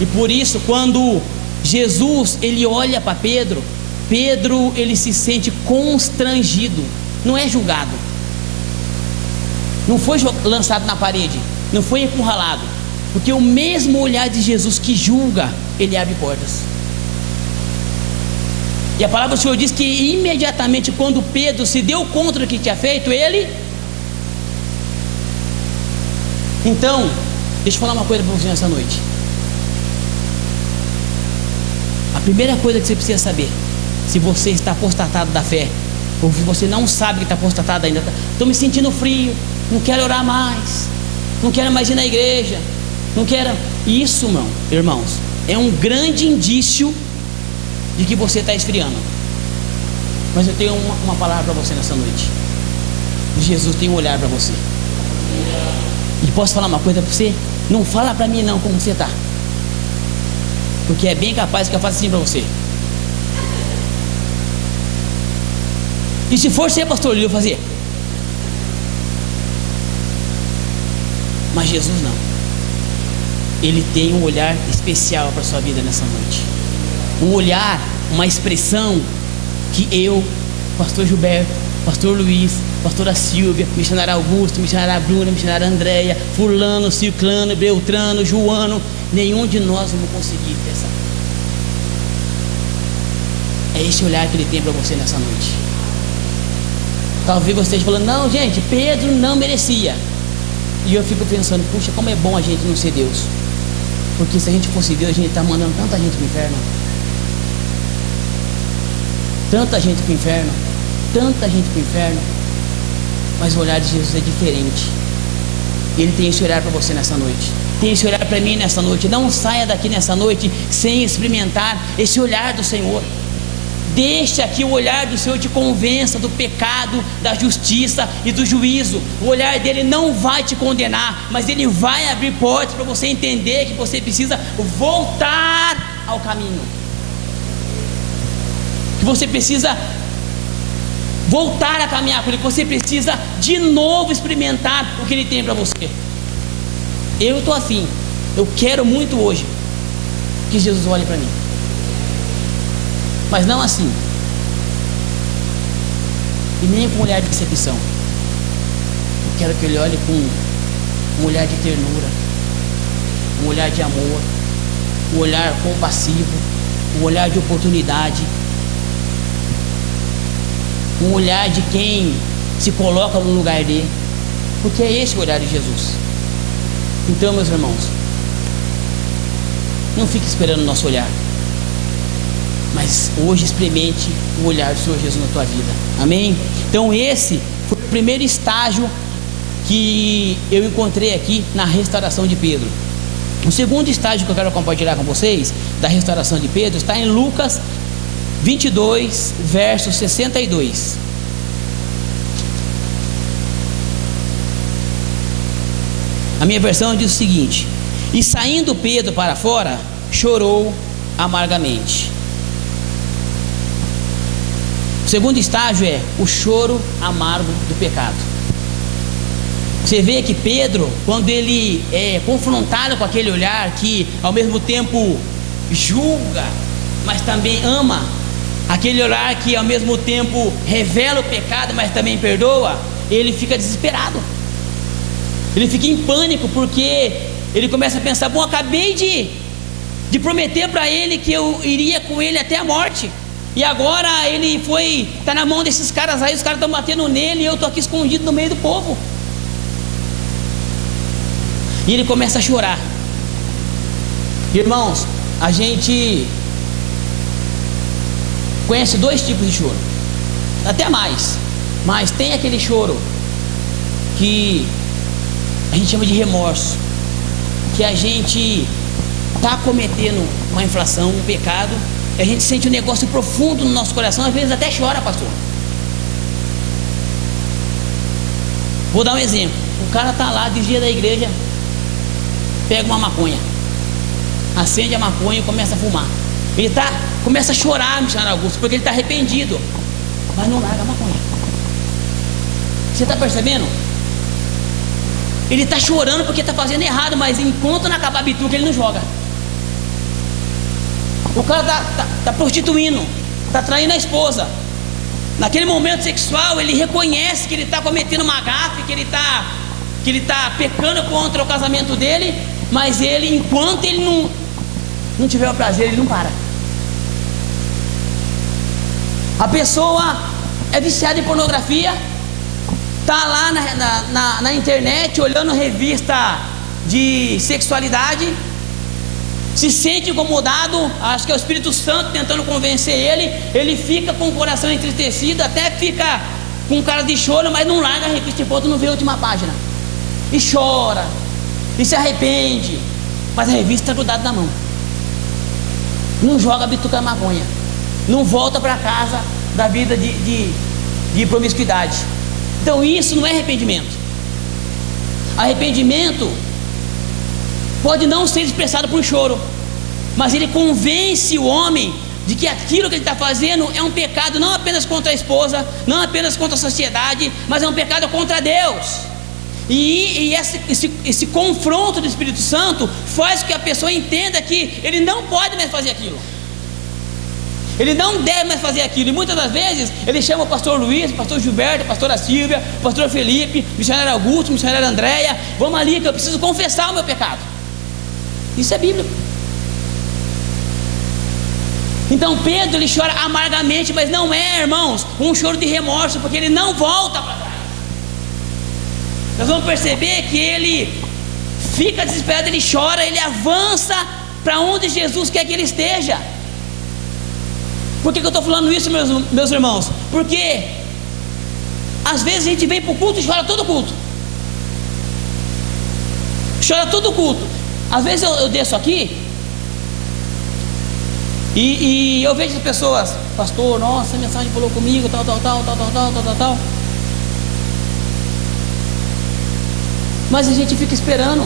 E por isso, quando Jesus, ele olha para Pedro. Pedro, ele se sente constrangido, não é julgado, não foi lançado na parede, não foi encurralado, porque o mesmo olhar de Jesus que julga, ele abre portas. E a palavra do Senhor diz que imediatamente quando Pedro se deu conta do que tinha feito, ele... Então, deixa eu falar uma coisa para você nessa noite. A primeira coisa que você precisa saber, se você está apostatado da fé, ou se você não sabe que está apostatado ainda, estou me sentindo frio, não quero orar mais, não quero mais ir na igreja, não quero... Isso, irmãos, é um grande indício de que você está esfriando. Mas eu tenho uma palavra para você nessa noite. Jesus tem um olhar para você. E posso falar uma coisa para você? Não fala para mim não como você está, porque é bem capaz que eu faça assim para você. E se for ser pastor, eu vou fazer. Mas Jesus não. Ele tem um olhar especial para a sua vida nessa noite. Um olhar, uma expressão que eu, pastor Gilberto, pastor Luiz, pastora Silvia, missionária Augusto, missionária Bruna, missionária Andréia, fulano, ciclano, beltrano, Joano, nenhum de nós vamos conseguir ter essa. É esse olhar que ele tem para você nessa noite. Talvez você esteja falando, não gente, Pedro não merecia. E eu fico pensando, puxa, como é bom a gente não ser Deus. Porque se a gente fosse Deus, a gente está mandando tanta gente para o inferno. Tanta gente para o inferno. Tanta gente para o inferno. Mas o olhar de Jesus é diferente. Ele tem esse olhar para você nessa noite. Tem esse olhar para mim nessa noite. Não saia daqui nessa noite sem experimentar esse olhar do Senhor. Deixa que o olhar do Senhor te convença do pecado, da justiça e do juízo. O olhar dele não vai te condenar, mas ele vai abrir portas para você entender que você precisa voltar ao caminho, que você precisa voltar a caminhar com ele, que você precisa de novo experimentar o que ele tem para você. Eu estou afim, eu quero muito hoje que Jesus olhe para mim, mas não assim, e nem com um olhar de decepção. Eu quero que ele olhe com um olhar de ternura, um olhar de amor, um olhar compassivo, um olhar de oportunidade, um olhar de quem se coloca no lugar dele, porque é esse o olhar de Jesus. Então, meus irmãos, não fique esperando o nosso olhar, mas hoje experimente o olhar do Senhor Jesus na tua vida. Amém? Então esse foi o primeiro estágio que eu encontrei aqui na restauração de Pedro. O segundo estágio que eu quero compartilhar com vocês da restauração de Pedro está em Lucas 22, verso 62. A minha versão diz o seguinte: e saindo Pedro para fora, chorou amargamente. O segundo estágio é o choro amargo do pecado. Você vê que Pedro, quando ele é confrontado com aquele olhar que ao mesmo tempo julga, mas também ama, aquele olhar que ao mesmo tempo revela o pecado, mas também perdoa, ele fica desesperado, ele fica em pânico, porque ele começa a pensar, bom, acabei de prometer para ele que eu iria com ele até a morte, e agora ele está na mão desses caras aí, os caras estão batendo nele, e eu estou aqui escondido no meio do povo. E ele começa a chorar. Irmãos, a gente conhece dois tipos de choro, até mais, mas tem aquele choro que a gente chama de remorso, que a gente está cometendo uma infração, um pecado, e a gente sente um negócio profundo no nosso coração, às vezes até chora, pastor. Vou dar um exemplo. O cara está lá de dia da igreja, pega uma maconha, acende a maconha e começa a fumar. Ele começa a chorar, missionário Augusto, porque ele está arrependido, mas não larga a maconha. Você está percebendo? Ele está chorando porque está fazendo errado, mas enquanto não acabar a bituca, ele não joga. O cara tá prostituindo, tá traindo a esposa. Naquele momento sexual, ele reconhece que ele está cometendo uma gafe, que ele está pecando contra o casamento dele, mas ele, enquanto ele não tiver o prazer, ele não para. A pessoa é viciada em pornografia, está lá na internet olhando revista de sexualidade, se sente incomodado, acho que é o Espírito Santo tentando convencer ele fica com o coração entristecido, até fica com cara de choro, mas não larga a revista enquanto não vê a última página, e chora, e se arrepende, mas a revista está grudada na mão, não joga a bituca na maconha, não volta para casa da vida de promiscuidade. Então isso não é arrependimento. Arrependimento pode não ser expressado por choro, mas ele convence o homem de que aquilo que ele está fazendo é um pecado não apenas contra a esposa, não apenas contra a sociedade, mas é um pecado contra Deus. E esse confronto do Espírito Santo faz com que a pessoa entenda que ele não pode mais fazer aquilo, ele não deve mais fazer aquilo. E muitas das vezes ele chama o pastor Luiz, o pastor Gilberto, a pastora Silvia, o pastor Felipe, o missionário Augusto, o missionário Andréia, vamos ali que eu preciso confessar o meu pecado. Isso é bíblico. Então Pedro, ele chora amargamente, mas não é, irmãos, um choro de remorso, porque ele não volta para trás. Nós vamos perceber que ele fica desesperado, ele chora, ele avança para onde Jesus quer que ele esteja. Por que eu estou falando isso, meus irmãos? Porque às vezes a gente vem para o culto e chora todo culto. Chora todo culto. Às vezes eu desço aqui e eu vejo as pessoas, pastor, nossa, a mensagem falou comigo, tal. Mas a gente fica esperando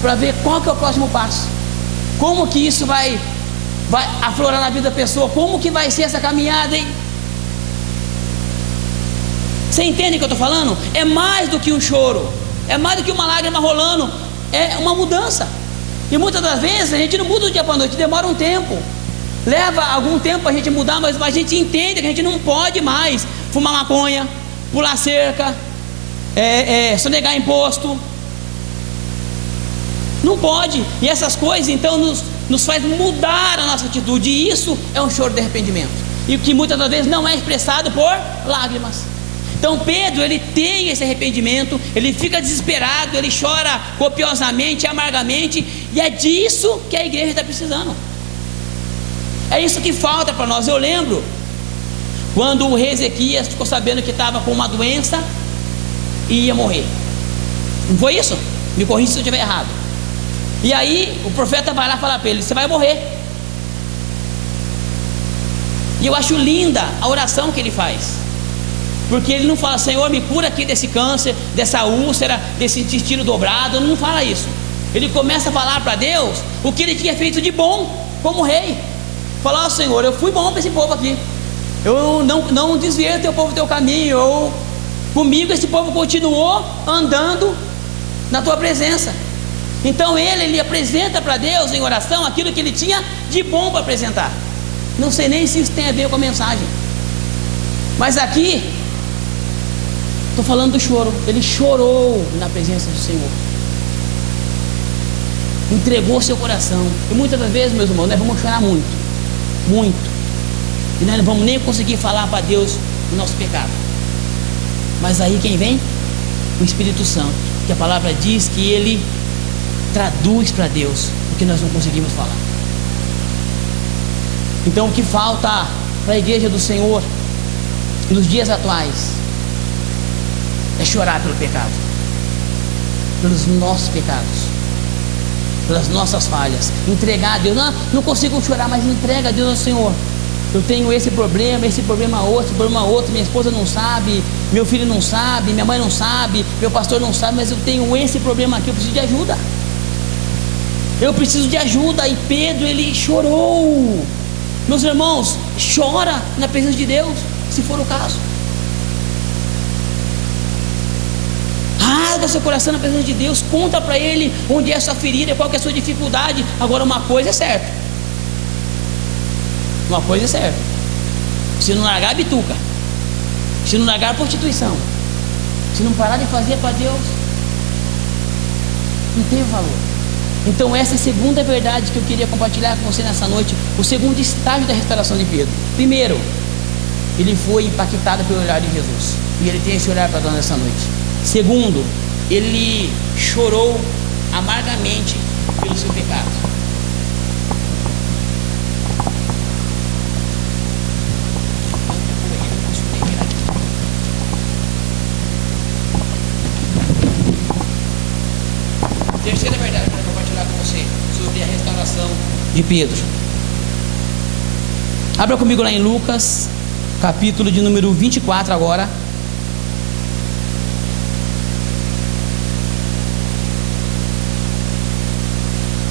para ver qual que é o próximo passo, como que isso vai aflorar na vida da pessoa, como que vai ser essa caminhada, hein? Você entende o que eu estou falando? É mais do que um choro, é mais do que uma lágrima rolando, é uma mudança. E muitas das vezes a gente não muda do dia para a noite, demora um tempo, leva algum tempo para a gente mudar, mas a gente entende que a gente não pode mais fumar maconha, pular cerca, sonegar imposto, não pode. E essas coisas então nos faz mudar a nossa atitude, e isso é um choro de arrependimento, e que muitas das vezes não é expressado por lágrimas. Então Pedro, ele tem esse arrependimento, ele fica desesperado, ele chora copiosamente, amargamente, e é disso que a igreja está precisando, é isso que falta para nós. Eu lembro quando o rei Ezequias ficou sabendo que estava com uma doença e ia morrer, não foi isso? Me corrija se eu estiver errado. E aí o profeta vai lá falar para ele: você vai morrer. E eu acho linda a oração que ele faz, porque ele não fala: Senhor, me cura aqui desse câncer, dessa úlcera, desse intestino dobrado. Não fala isso. Ele começa a falar para Deus o que ele tinha feito de bom como rei. Falar: Senhor, eu fui bom para esse povo aqui, eu não desviei o teu povo do teu caminho, comigo esse povo continuou andando na tua presença. Então ele apresenta para Deus em oração aquilo que ele tinha de bom para apresentar. Não sei nem se isso tem a ver com a mensagem, mas aqui estou falando do choro. Ele chorou na presença do Senhor, entregou seu coração. E muitas das vezes, meus irmãos, nós vamos chorar muito, e nós não vamos nem conseguir falar para Deus o nosso pecado. Mas aí quem vem? O Espírito Santo, que a palavra diz que ele traduz para Deus o que nós não conseguimos falar. Então o que falta para a igreja do Senhor nos dias atuais é chorar pelo pecado, pelos nossos pecados, pelas nossas falhas, entregar a Deus. Não consigo chorar, mas entrega a Deus ao Senhor. Eu tenho esse problema outro, minha esposa não sabe, meu filho não sabe, minha mãe não sabe, meu pastor não sabe, mas eu tenho esse problema aqui, eu preciso de ajuda. Eu preciso de ajuda. E Pedro, ele chorou. Meus irmãos, chora na presença de Deus, se for o caso. Rasga seu coração na presença de Deus, conta para Ele onde é a sua ferida, qual que é a sua dificuldade. Agora uma coisa é certa: Uma coisa é certa: se não largar a bituca, se não largar a prostituição, se não parar de fazer para Deus, não tem valor. Então essa é a segunda verdade que eu queria compartilhar com você nessa noite. O segundo estágio da restauração de Pedro. Primeiro, ele foi impactado pelo olhar de Jesus, e ele tem esse olhar para nós nessa noite. Segundo, ele chorou amargamente pelo seu pecado. Terceira verdade para compartilhar com você sobre a restauração de Pedro. Abra comigo lá em Lucas, capítulo de número 24 agora.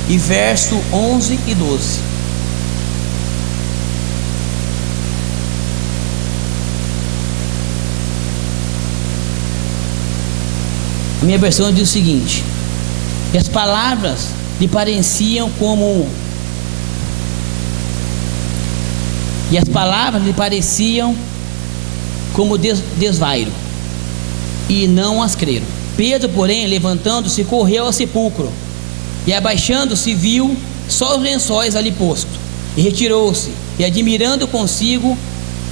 E verso 11 e 12. A minha versão diz o seguinte: e as palavras lhe pareciam como desvairo, e não as creram. Pedro, porém, levantando-se, correu ao sepulcro, e abaixando-se, viu só os lençóis ali postos, e retirou-se, e admirando consigo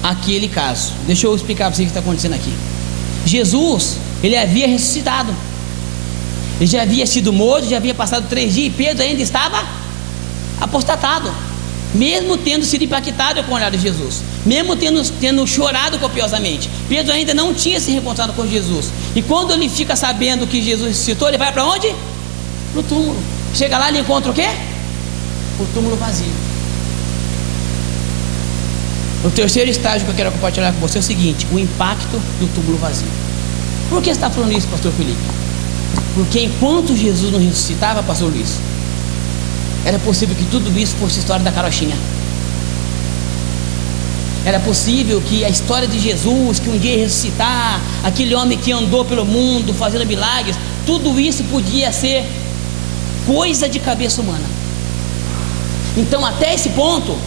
aquele caso. Deixa eu explicar para você o que está acontecendo aqui. Jesus, ele havia ressuscitado, ele já havia sido morto, já havia passado 3 dias, e Pedro ainda estava apostatado, mesmo tendo sido impactado com o olhar de Jesus, mesmo tendo chorado copiosamente. Pedro ainda não tinha se reencontrado com Jesus, e quando ele fica sabendo que Jesus ressuscitou, ele vai para onde? Para o túmulo. Chega lá, ele encontra o quê? O túmulo vazio. O terceiro estágio que eu quero compartilhar com você é o seguinte: o impacto do túmulo vazio. Por que você está falando isso, pastor Felipe? Porque enquanto Jesus não ressuscitava, pastor Luiz, era possível que tudo isso fosse história da carochinha. Era possível que a história de Jesus, que um dia ia ressuscitar, aquele homem que andou pelo mundo fazendo milagres, tudo isso podia ser coisa de cabeça humana. Então, até esse ponto,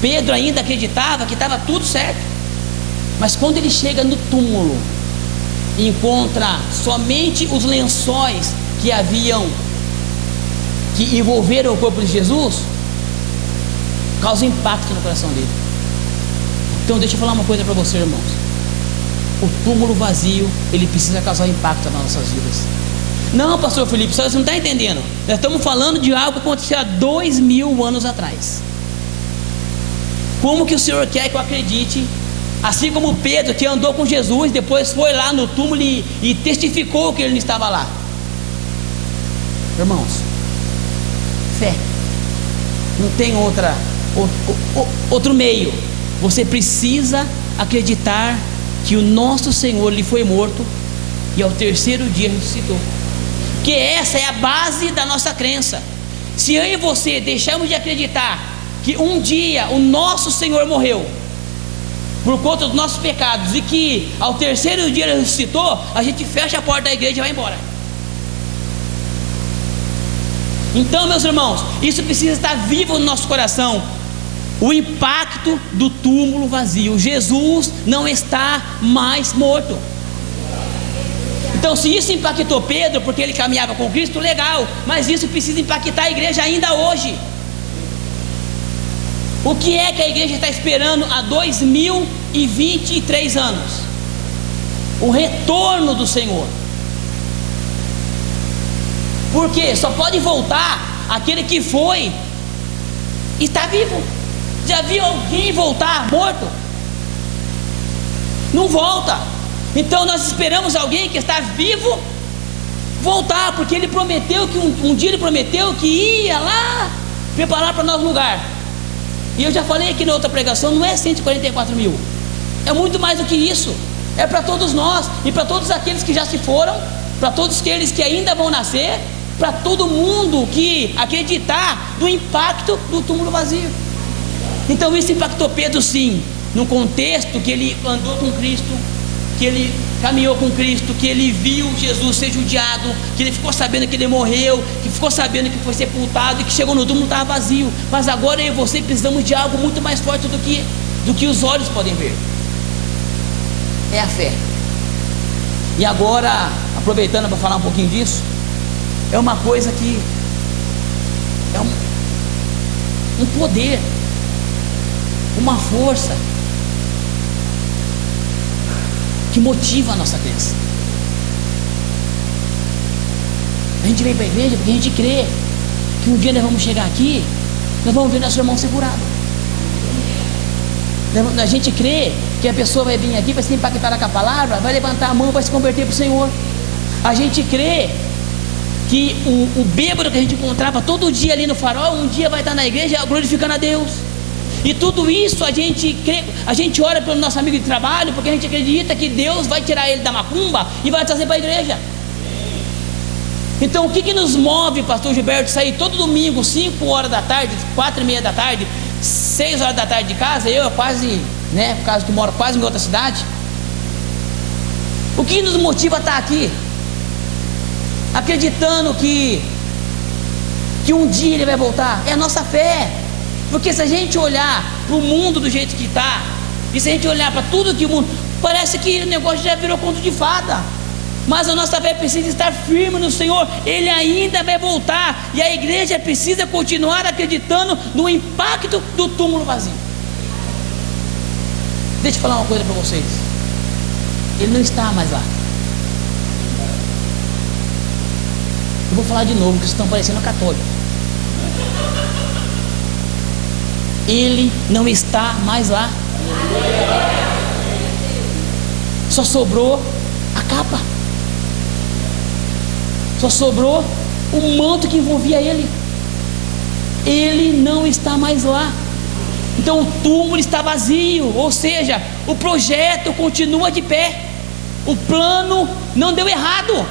Pedro ainda acreditava que estava tudo certo. Mas quando ele chega no túmulo e encontra somente os lençóis que envolveram o corpo de Jesus, causa impacto no coração dele. Então deixa eu falar uma coisa para você, irmãos: o túmulo vazio, ele precisa causar impacto nas nossas vidas. Não, pastor Felipe, você não está entendendo. Nós estamos falando de algo que aconteceu há 2000 anos atrás. Como que o Senhor quer que eu acredite? Assim como Pedro, que andou com Jesus, depois foi lá no túmulo e testificou que ele não estava lá. Irmãos, fé. Não tem outro meio. Você precisa acreditar que o nosso Senhor, ele foi morto e ao terceiro dia ressuscitou. Que essa é a base da nossa crença. Se eu e você deixarmos de acreditar que um dia o nosso Senhor morreu por conta dos nossos pecados e que ao terceiro dia ele ressuscitou, a gente fecha a porta da igreja e vai embora. Então, meus irmãos, isso precisa estar vivo no nosso coração. O impacto do túmulo vazio. Jesus não está mais morto. Então, se isso impactou Pedro porque ele caminhava com Cristo, legal, mas isso precisa impactar a igreja ainda hoje. O que é que a igreja está esperando há 2023 anos? O retorno do Senhor. Porque só pode voltar aquele que foi e está vivo. Já viu alguém voltar morto? Não volta. Então nós esperamos alguém que está vivo voltar, porque ele prometeu que um dia ele prometeu que ia lá preparar para nós um lugar. E eu já falei aqui na outra pregação, não é 144 mil, é muito mais do que isso. É para todos nós e para todos aqueles que já se foram, para todos aqueles que ainda vão nascer, para todo mundo que acreditar no impacto do túmulo vazio. Então isso impactou Pedro sim, no contexto que ele andou com Cristo, que que ele caminhou com Cristo, que ele viu Jesus ser judiado, que ele ficou sabendo que ele morreu, que ficou sabendo que foi sepultado e que chegou no túmulo, estava vazio. Mas agora eu e você precisamos de algo muito mais forte do que os olhos podem ver. É a fé. E agora, aproveitando para falar um pouquinho disso, é uma coisa que é um poder, uma força que motiva a nossa crença. A gente vem para a igreja porque a gente crê que um dia nós vamos chegar aqui, nós vamos ver nosso irmão segurado. A gente crê que a pessoa vai vir aqui, vai se impactar com a palavra, vai levantar a mão, vai se converter para o Senhor. A gente crê que o bêbado que a gente encontrava todo dia ali no farol, um dia vai estar na igreja glorificando a Deus. E tudo isso a gente crê, a gente ora pelo nosso amigo de trabalho, porque a gente acredita que Deus vai tirar ele da macumba e vai trazer para a igreja. Então o que nos move, pastor Gilberto, sair todo domingo, 5 horas da tarde, 4:30 da tarde, 6 horas da tarde de casa, eu quase, né, por causa que moro quase em outra cidade. O que nos motiva a estar aqui? Acreditando que um dia ele vai voltar, é a nossa fé. Porque se a gente olhar para o mundo do jeito que está, e se a gente olhar para tudo que o mundo, parece que o negócio já virou conto de fada. Mas a nossa fé precisa estar firme no Senhor, Ele ainda vai voltar, e a igreja precisa continuar acreditando no impacto do túmulo vazio. Deixa eu falar uma coisa para vocês, Ele não está mais lá. Eu vou falar de novo, porque vocês estão parecendo católicos. Ele não está mais lá. Só sobrou a capa, só sobrou o manto que envolvia ele. Ele não está mais lá. Então o túmulo está vazio, ou seja, o projeto continua de pé. O plano não deu errado,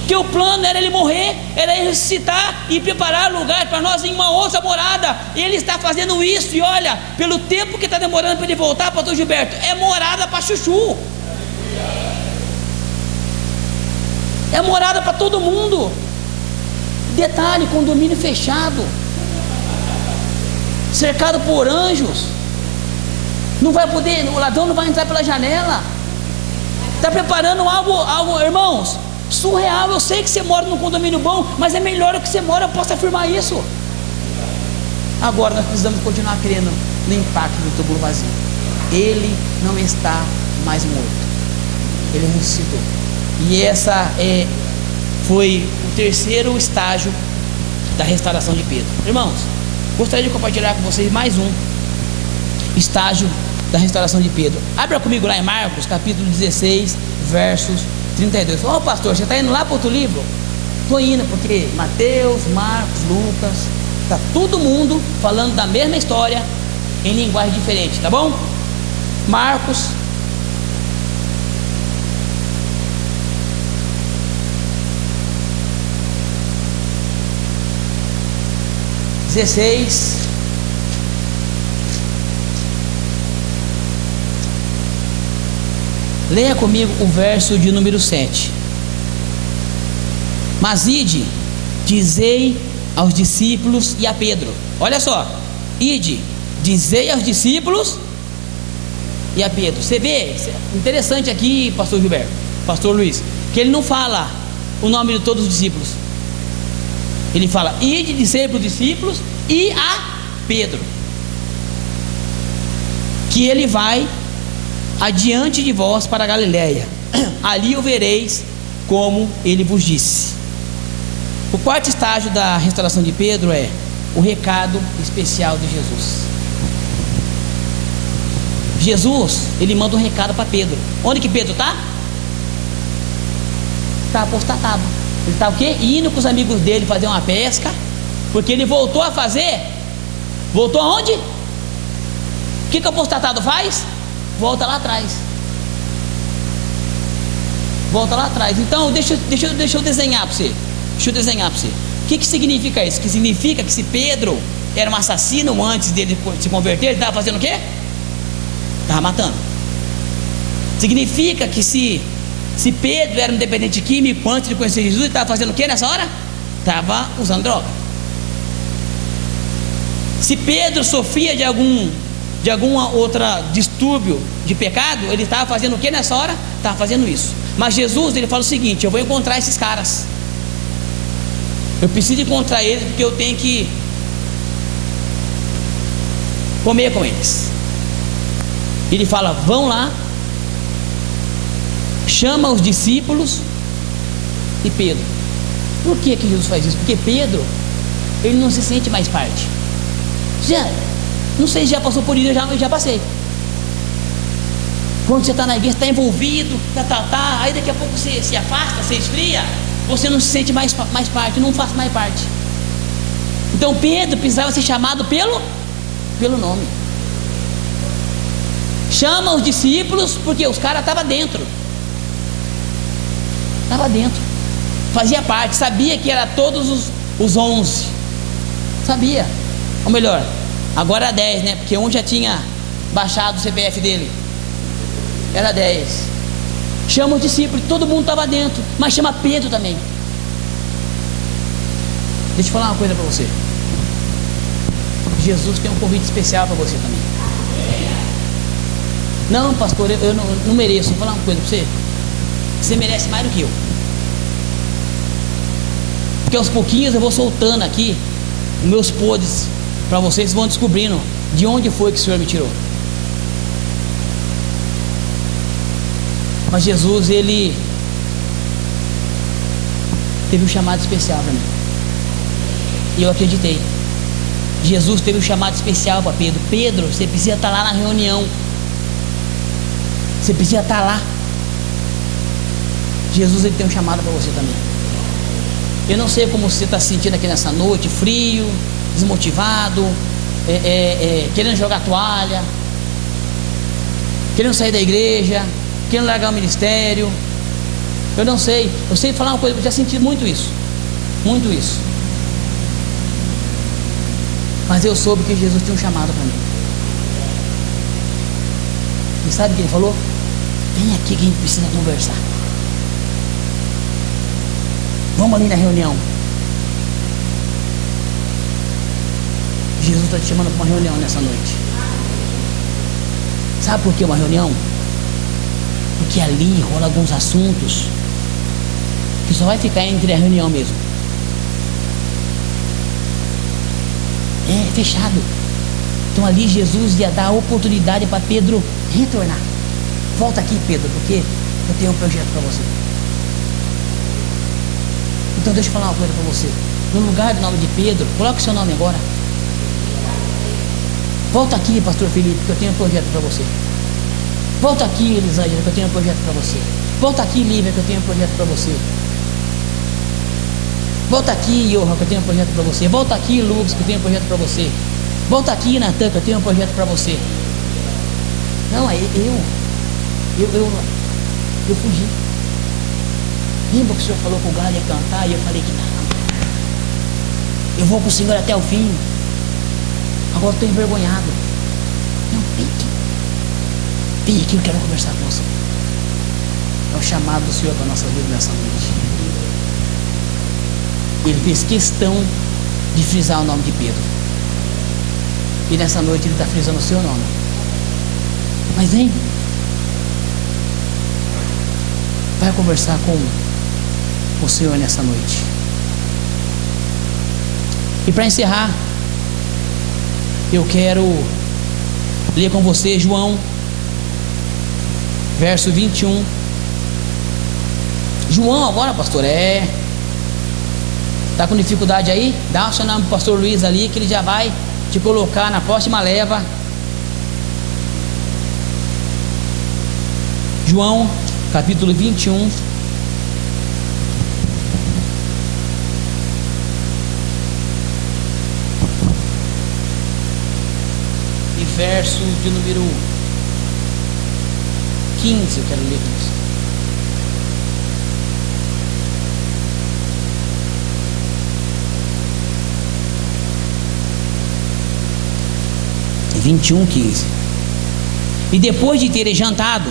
porque o plano era ele morrer, era ele ressuscitar e preparar lugar para nós em uma outra morada. Ele está fazendo isso, e olha, pelo tempo que está demorando para ele voltar, pastor Gilberto, é morada para chuchu, é morada para todo mundo. Detalhe, condomínio fechado, cercado por anjos, não vai poder, o ladrão não vai entrar pela janela. Está preparando algo, irmãos, surreal. Eu sei que você mora num condomínio bom, mas é melhor que você mora, eu posso afirmar isso. Agora nós precisamos continuar crendo no impacto do túmulo vazio. Ele não está mais morto, ele ressuscitou. E essa foi o terceiro estágio da restauração de Pedro. Irmãos, gostaria de compartilhar com vocês mais um estágio da restauração de Pedro. Abra comigo lá em Marcos, capítulo 16, versos 32. Ô pastor, você está indo lá para outro livro? Estou indo, porque Mateus, Marcos, Lucas, está todo mundo falando da mesma história em linguagem diferente, tá bom? Marcos 16, leia comigo o verso de número 7. Mas ide, dizei aos discípulos e a Pedro. Olha só, ide, dizei aos discípulos e a Pedro. Você vê, interessante aqui, pastor Gilberto, pastor Luiz, que ele não fala o nome de todos os discípulos. Ele fala, ide, dizei para os discípulos e a Pedro, que ele vai adiante de vós para a Galiléia, ali o vereis como ele vos disse. O quarto estágio da restauração de Pedro é o recado especial de Jesus. Jesus, ele manda um recado para Pedro. Onde que Pedro está? Está apostatado. Ele está o quê? Indo com os amigos dele fazer uma pesca, porque ele voltou a fazer. Voltou aonde? O que o apostatado faz? Volta lá atrás. Volta lá atrás. Então deixa eu desenhar para você. Deixa eu desenhar para você. O que significa isso? Que significa que se Pedro era um assassino antes dele se converter, ele estava fazendo o quê? Estava matando. Significa que se Pedro era um dependente químico antes de conhecer Jesus, ele estava fazendo o que nessa hora? Estava usando droga. Se Pedro sofria de alguma outra distúrbio de pecado, ele estava fazendo o que nessa hora? Estava fazendo isso. Mas Jesus, ele fala o seguinte: eu vou encontrar esses caras. Eu preciso encontrar eles porque eu tenho que comer com eles. Ele fala: vão lá, chama os discípulos e Pedro. Por que Jesus faz isso? Porque Pedro, ele não se sente mais parte. Não sei se já passou por isso, eu já passei. Quando você está na igreja, está envolvido, aí daqui a pouco você se afasta, você esfria, você não se sente mais parte, não faz mais parte. Então Pedro precisava ser chamado pelo nome. Chama os discípulos, porque os caras estavam dentro. Fazia parte, sabia que era todos os 11. Sabia. Ou melhor, agora era 10, né? Porque um já tinha baixado o CPF dele. Era 10. Chama os discípulos, todo mundo estava dentro. Mas chama Pedro também. Deixa eu falar uma coisa para você. Jesus tem um convite especial para você também. Não, pastor, eu não mereço. Vou falar uma coisa para você. Você merece mais do que eu. Porque aos pouquinhos eu vou soltando aqui os meus podres para vocês, vão descobrindo de onde foi que o Senhor me tirou. Mas Jesus, ele teve um chamado especial para mim. E eu acreditei. Jesus teve um chamado especial para Pedro. Pedro, você precisa estar lá na reunião. Você precisa estar lá. Jesus, ele tem um chamado para você também. Eu não sei como você está se sentindo aqui nessa noite, frio, desmotivado, querendo jogar toalha, querendo sair da igreja, querendo largar o ministério. Eu não sei. Eu sei falar uma coisa, eu já senti muito isso. Muito isso. Mas eu soube que Jesus tinha um chamado para mim. E sabe o que ele falou? Vem aqui que a gente precisa conversar. Vamos ali na reunião. Jesus está te chamando para uma reunião nessa noite. Sabe por que uma reunião? Porque ali rola alguns assuntos que só vai ficar entre a reunião mesmo. É fechado. Então ali Jesus ia dar a oportunidade para Pedro retornar. Volta aqui, Pedro, porque eu tenho um projeto para você. Então deixa eu falar uma coisa para você. No lugar do nome de Pedro, coloque o seu nome agora. Volta aqui, pastor Felipe, que eu tenho um projeto para você. Volta aqui, Elisângela, que eu tenho um projeto para você. Volta aqui, Lívia, que eu tenho um projeto para você. Volta aqui, Johan, que eu tenho um projeto para você. Volta aqui, Lucas, que eu tenho um projeto para você. Volta aqui, Natan, que eu tenho um projeto para você. Não, eu fugi. Lembra que o Senhor falou que o galo ia cantar? E eu falei que não. Eu vou com o Senhor até o fim. Agora estou envergonhado. Não, vem aqui, eu quero conversar com você. É o chamado do Senhor para a nossa vida nessa noite. Ele fez questão de frisar o nome de Pedro. E nessa noite ele está frisando o seu nome. Mas vem. Vai conversar com o Senhor nessa noite. E para encerrar, eu quero ler com você João, verso 21. João agora, pastor, está com dificuldade aí? Dá o seu nome para o pastor Luiz ali, que ele já vai te colocar na próxima leva. João, capítulo 21. E verso de número 15, eu quero ler com você. E 21:15. E depois de terem jantado,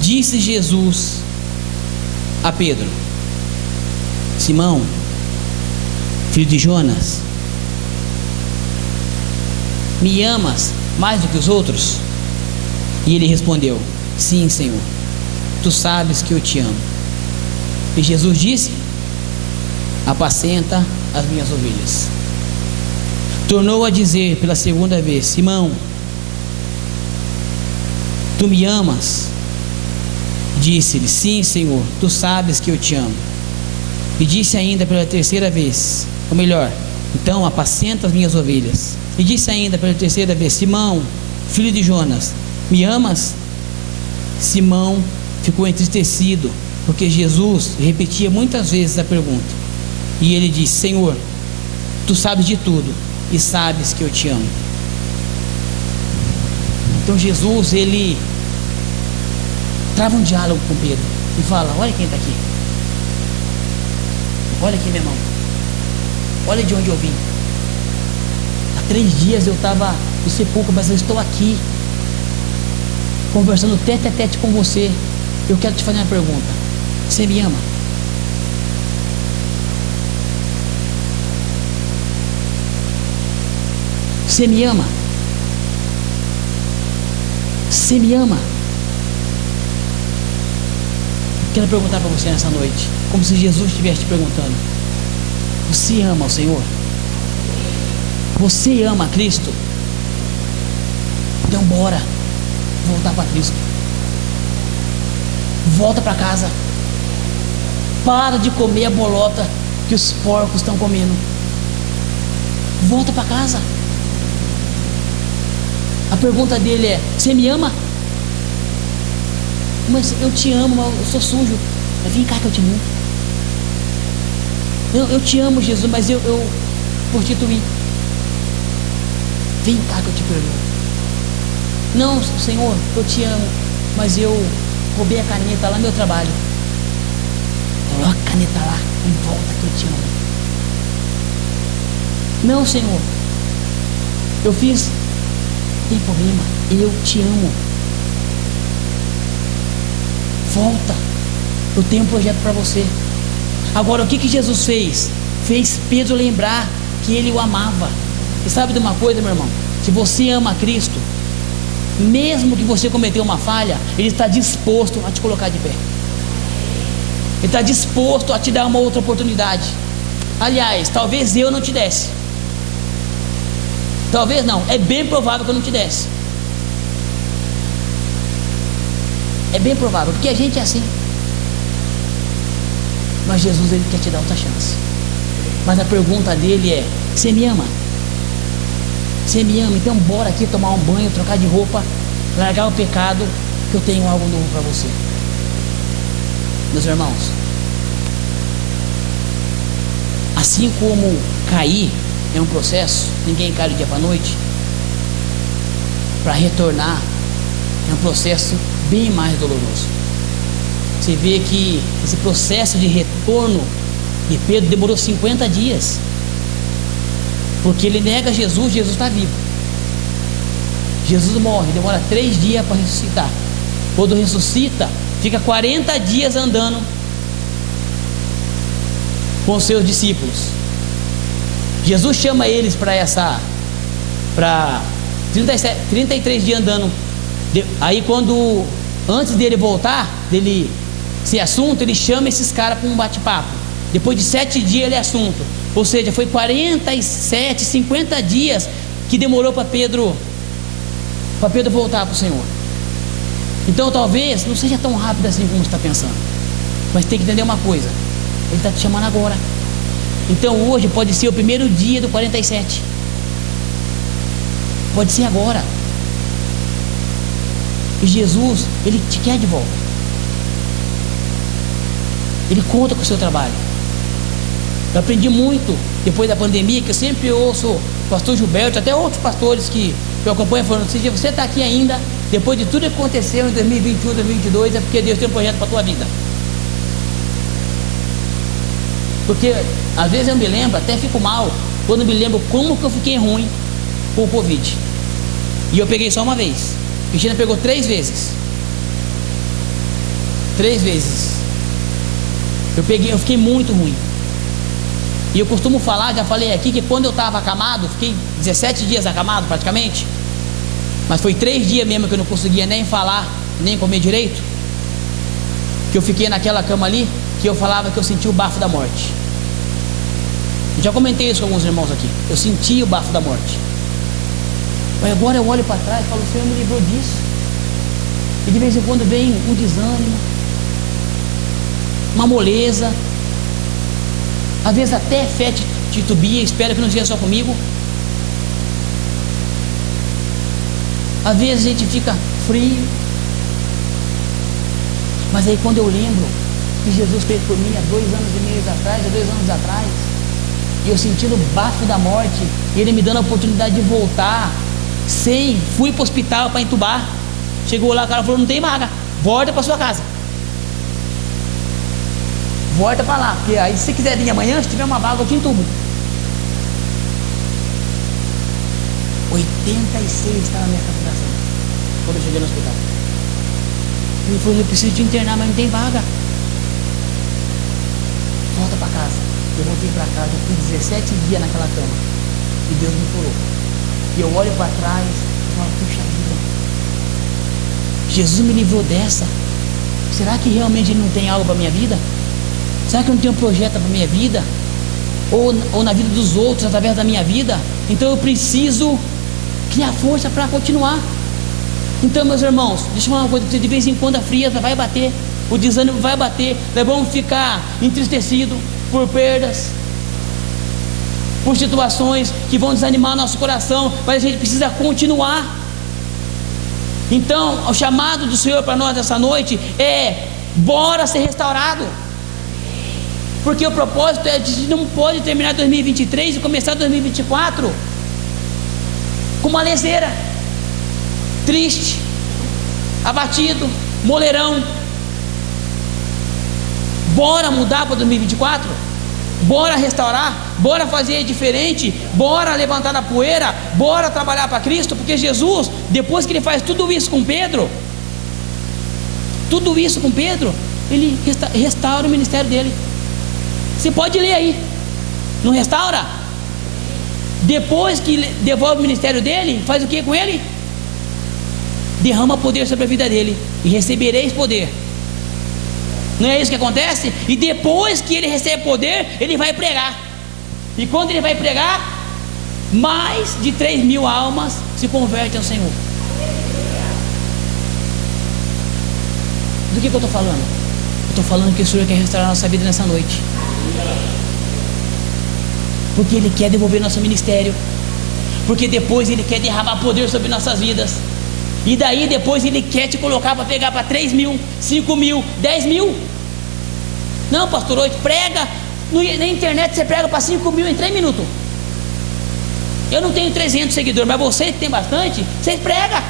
Disse Jesus a Pedro: Simão, filho de Jonas, me amas mais do que os outros? E ele respondeu: sim, Senhor, tu sabes que eu te amo. E Jesus disse: apacenta as minhas ovelhas. Tornou a dizer pela segunda vez: Simão, tu me amas? Disse-lhe: sim, Senhor, tu sabes que eu te amo. E disse ainda pela terceira vez, ou melhor, então apacenta as minhas ovelhas. E disse ainda pela terceira vez: Simão, filho de Jonas, me amas? Simão ficou entristecido, porque Jesus repetia muitas vezes a pergunta. E ele disse: Senhor, tu sabes de tudo e sabes que eu te amo. Então Jesus, ele trava um diálogo com Pedro e fala: olha quem está aqui, olha aqui, meu irmão, olha de onde eu vim. Há 3 dias eu estava no sepulcro, mas eu estou aqui conversando tete a tete com você. Eu quero te fazer uma pergunta: você me ama? Você me ama? Você me ama? Quero perguntar para você nessa noite, como se Jesus estivesse te perguntando: você ama o Senhor? Você ama a Cristo? Então bora voltar para Cristo. Volta para casa. Para de comer a bolota que os porcos estão comendo. Volta para casa. A pergunta dele é: você me ama? Mas eu te amo, mas eu sou sujo. Mas vem cá que eu te amo. Eu te amo, Jesus, mas eu prostituí. Vem cá que eu te perdoo. Não, Senhor, eu te amo, mas eu roubei a caneta lá no meu trabalho. Coloca a caneta lá e volta que eu te amo. Não, Senhor, eu fiz. Tem problema, eu te amo. Volta, eu tenho um projeto para você. Agora, o que Jesus fez? Fez Pedro lembrar que ele o amava. E sabe de uma coisa, meu irmão? Se você ama a Cristo, mesmo que você cometeu uma falha, Ele está disposto a te colocar de pé. Ele está disposto a te dar uma outra oportunidade. Aliás, talvez eu não te desse. Talvez não, é bem provável que eu não te desse. É bem provável, porque a gente é assim. Mas Jesus, Ele quer te dar outra chance. Mas a pergunta dele é: você me ama? Você me ama? Então bora aqui tomar um banho, trocar de roupa, largar o pecado, que eu tenho algo novo para você. Meus irmãos, assim como cair é um processo, ninguém cai do dia para a noite. Para retornar é um processo bem mais doloroso. Você vê que esse processo de retorno de Pedro demorou 50 dias. Porque ele nega Jesus, Jesus está vivo. Jesus morre, demora 3 dias para ressuscitar. Quando ressuscita, fica 40 dias andando com os seus discípulos. Jesus chama eles para 33 dias andando. Aí antes dele voltar, dele ser assunto, ele chama esses caras para um bate-papo. Depois de 7 dias ele é assunto. Ou seja, foi 47, 50 dias que demorou para Pedro voltar para o Senhor. Então talvez não seja tão rápido assim como você está pensando. Mas tem que entender uma coisa: Ele está te chamando agora. Então hoje pode ser o primeiro dia do 47. Pode ser agora. E Jesus, Ele te quer de volta. Ele conta com o seu trabalho. Eu aprendi muito depois da pandemia, que eu sempre ouço o pastor Gilberto, até outros pastores que eu acompanho, falando: se você está aqui ainda, depois de tudo que aconteceu em 2021, 2022, é porque Deus tem um projeto para a tua vida. Porque às vezes eu me lembro, até fico mal, quando me lembro como que eu fiquei ruim com o Covid. E eu peguei só uma vez. Cristina pegou 3 vezes. 3 vezes. Eu fiquei muito ruim. E eu costumo falar, já falei aqui, que quando eu estava acamado, fiquei 17 dias acamado praticamente, mas foi 3 dias mesmo que eu não conseguia nem falar, nem comer direito, que eu fiquei naquela cama ali, que eu falava que eu sentia o bafo da morte. Eu já comentei isso com alguns irmãos aqui. Eu sentia o bafo da morte. Mas agora eu olho para trás e falo, o Senhor me livrou disso. E de vez em quando vem um desânimo, uma moleza, às vezes até fé titubia, espero que não seja só comigo. Às vezes a gente fica frio. Mas aí quando eu lembro que Jesus fez por mim há 2 anos e meio atrás, há 2 anos atrás, e eu sentindo o bafo da morte, e Ele me dando a oportunidade de voltar, fui para o hospital para entubar. Chegou lá, o cara falou, não tem vaga, volta para sua casa. Volta para lá, porque aí se você quiser vir amanhã, se tiver uma vaga eu te entubo. 86 estava na minha saturação quando eu cheguei no hospital. Ele falou, eu preciso te internar, mas não tem vaga. Volta para casa. Eu voltei para casa, eu fui 17 dias naquela cama e Deus me curou. E eu olho para trás e falo, puxa vida, Jesus me livrou dessa. Será que realmente Ele não tem algo para a minha vida? Será que eu não tenho um projeto para a minha vida? Ou na vida dos outros, através da minha vida? Então eu preciso criar força para continuar. Então, meus irmãos, deixa eu falar uma coisa para vocês. De vez em quando a frieza vai bater, o desânimo vai bater, nós vamos ficar entristecidos por perdas, por situações que vão desanimar nosso coração, mas a gente precisa continuar. Então, o chamado do Senhor para nós essa noite é: bora ser restaurado. Porque o propósito é: a gente não pode terminar 2023 e começar 2024 com uma leseira, triste, abatido, moleirão. Bora mudar para 2024, bora restaurar, bora fazer diferente, bora levantar da poeira, bora trabalhar para Cristo. Porque Jesus, depois que Ele faz tudo isso com Pedro, Ele restaura o ministério dele. Você pode ler aí, não restaura? Depois que devolve o ministério dele, faz o que com ele? Derrama poder sobre a vida dele, e recebereis poder. Não é isso que acontece? E depois que ele recebe poder, ele vai pregar. E quando ele vai pregar, mais de 3.000 almas se convertem ao Senhor. Do que eu estou falando? Eu estou falando que o Senhor quer restaurar a nossa vida nessa noite, porque Ele quer devolver nosso ministério, porque depois Ele quer derramar poder sobre nossas vidas. E daí depois Ele quer te colocar para pegar para 3.000, 5.000, 10.000. Não, pastor, hoje prega na internet, você prega para 5.000 em 3 minutos. Eu não tenho 300 seguidores, mas vocês que tem bastante, vocês pregam.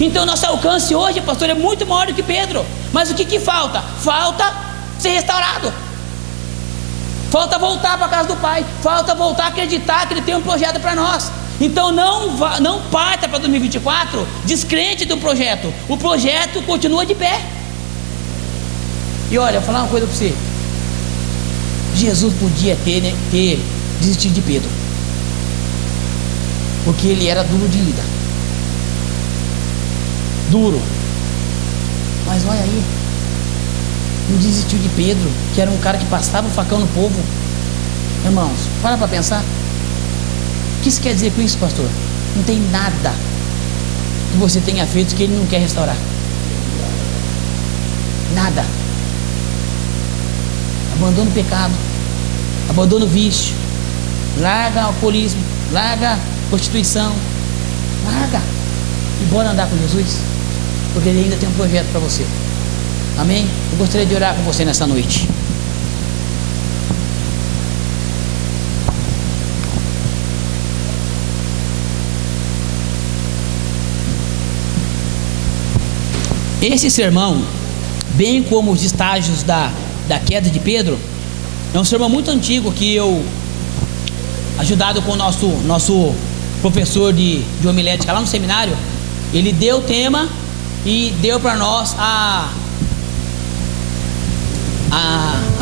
Então nosso alcance hoje, pastor, é muito maior do que Pedro. Mas o que falta? Falta ser restaurado. Falta voltar para a casa do Pai. Falta voltar a acreditar que Ele tem um projeto para nós. Então não parta para 2024 descrente do projeto. O projeto continua de pé. E olha, eu vou falar uma coisa para você. Jesus podia ter desistido de Pedro, porque ele era duro de lida. Duro. Mas olha aí, não desistiu de Pedro, que era um cara que passava o facão no povo. Irmãos, para pensar. O que isso quer dizer com isso, pastor? Não tem nada que você tenha feito que Ele não quer restaurar. Nada. Abandona o pecado, abandona o vício, larga o alcoolismo, larga a prostituição, larga e bora andar com Jesus, porque Ele ainda tem um projeto para você. Amém? Eu gostaria de orar com você nessa noite. Esse sermão, bem como os estágios da queda de Pedro, é um sermão muito antigo que eu, ajudado com o nosso professor de homilética lá no seminário, ele deu o tema e deu para nós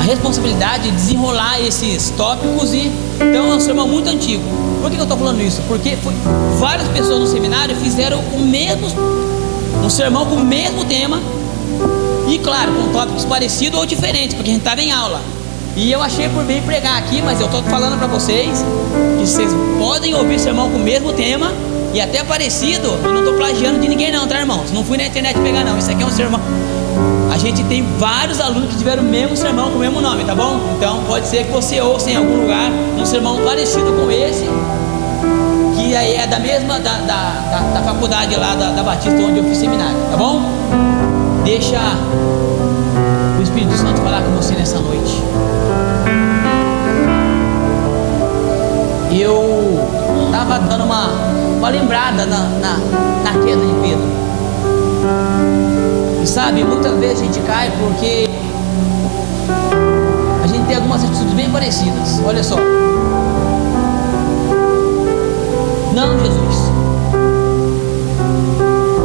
responsabilidade de desenrolar esses tópicos. E então é um sermão muito antigo. Por que eu estou falando isso? Porque várias pessoas no seminário fizeram um sermão com o mesmo tema, e claro, com tópicos parecidos ou diferentes, porque a gente estava em aula. E eu achei por bem pregar aqui, mas eu estou falando para vocês que vocês podem ouvir sermão com o mesmo tema e até parecido. Eu não estou plagiando de ninguém não, tá, irmãos? Não fui na internet pegar não, isso aqui é um sermão. A gente tem vários alunos que tiveram o mesmo sermão com o mesmo nome, tá bom? Então pode ser que você ouça em algum lugar um sermão parecido com esse, que aí é da mesma, da faculdade lá da Batista, onde eu fiz seminário, tá bom? Deixa o Espírito Santo falar com você nessa noite. Eu estava dando uma lembrada na queda de Pedro. E sabe, muitas vezes a gente cai porque a gente tem algumas atitudes bem parecidas. Olha só. Não, Jesus,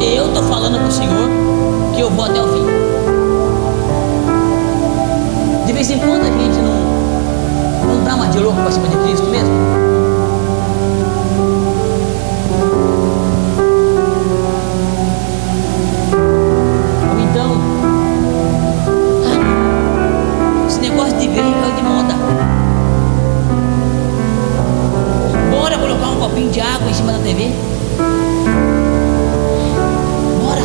eu estou falando para o Senhor que eu vou até o fim. De vez em quando a gente não dá uma de louco para cima de Cristo mesmo. De água em cima da TV. Bora.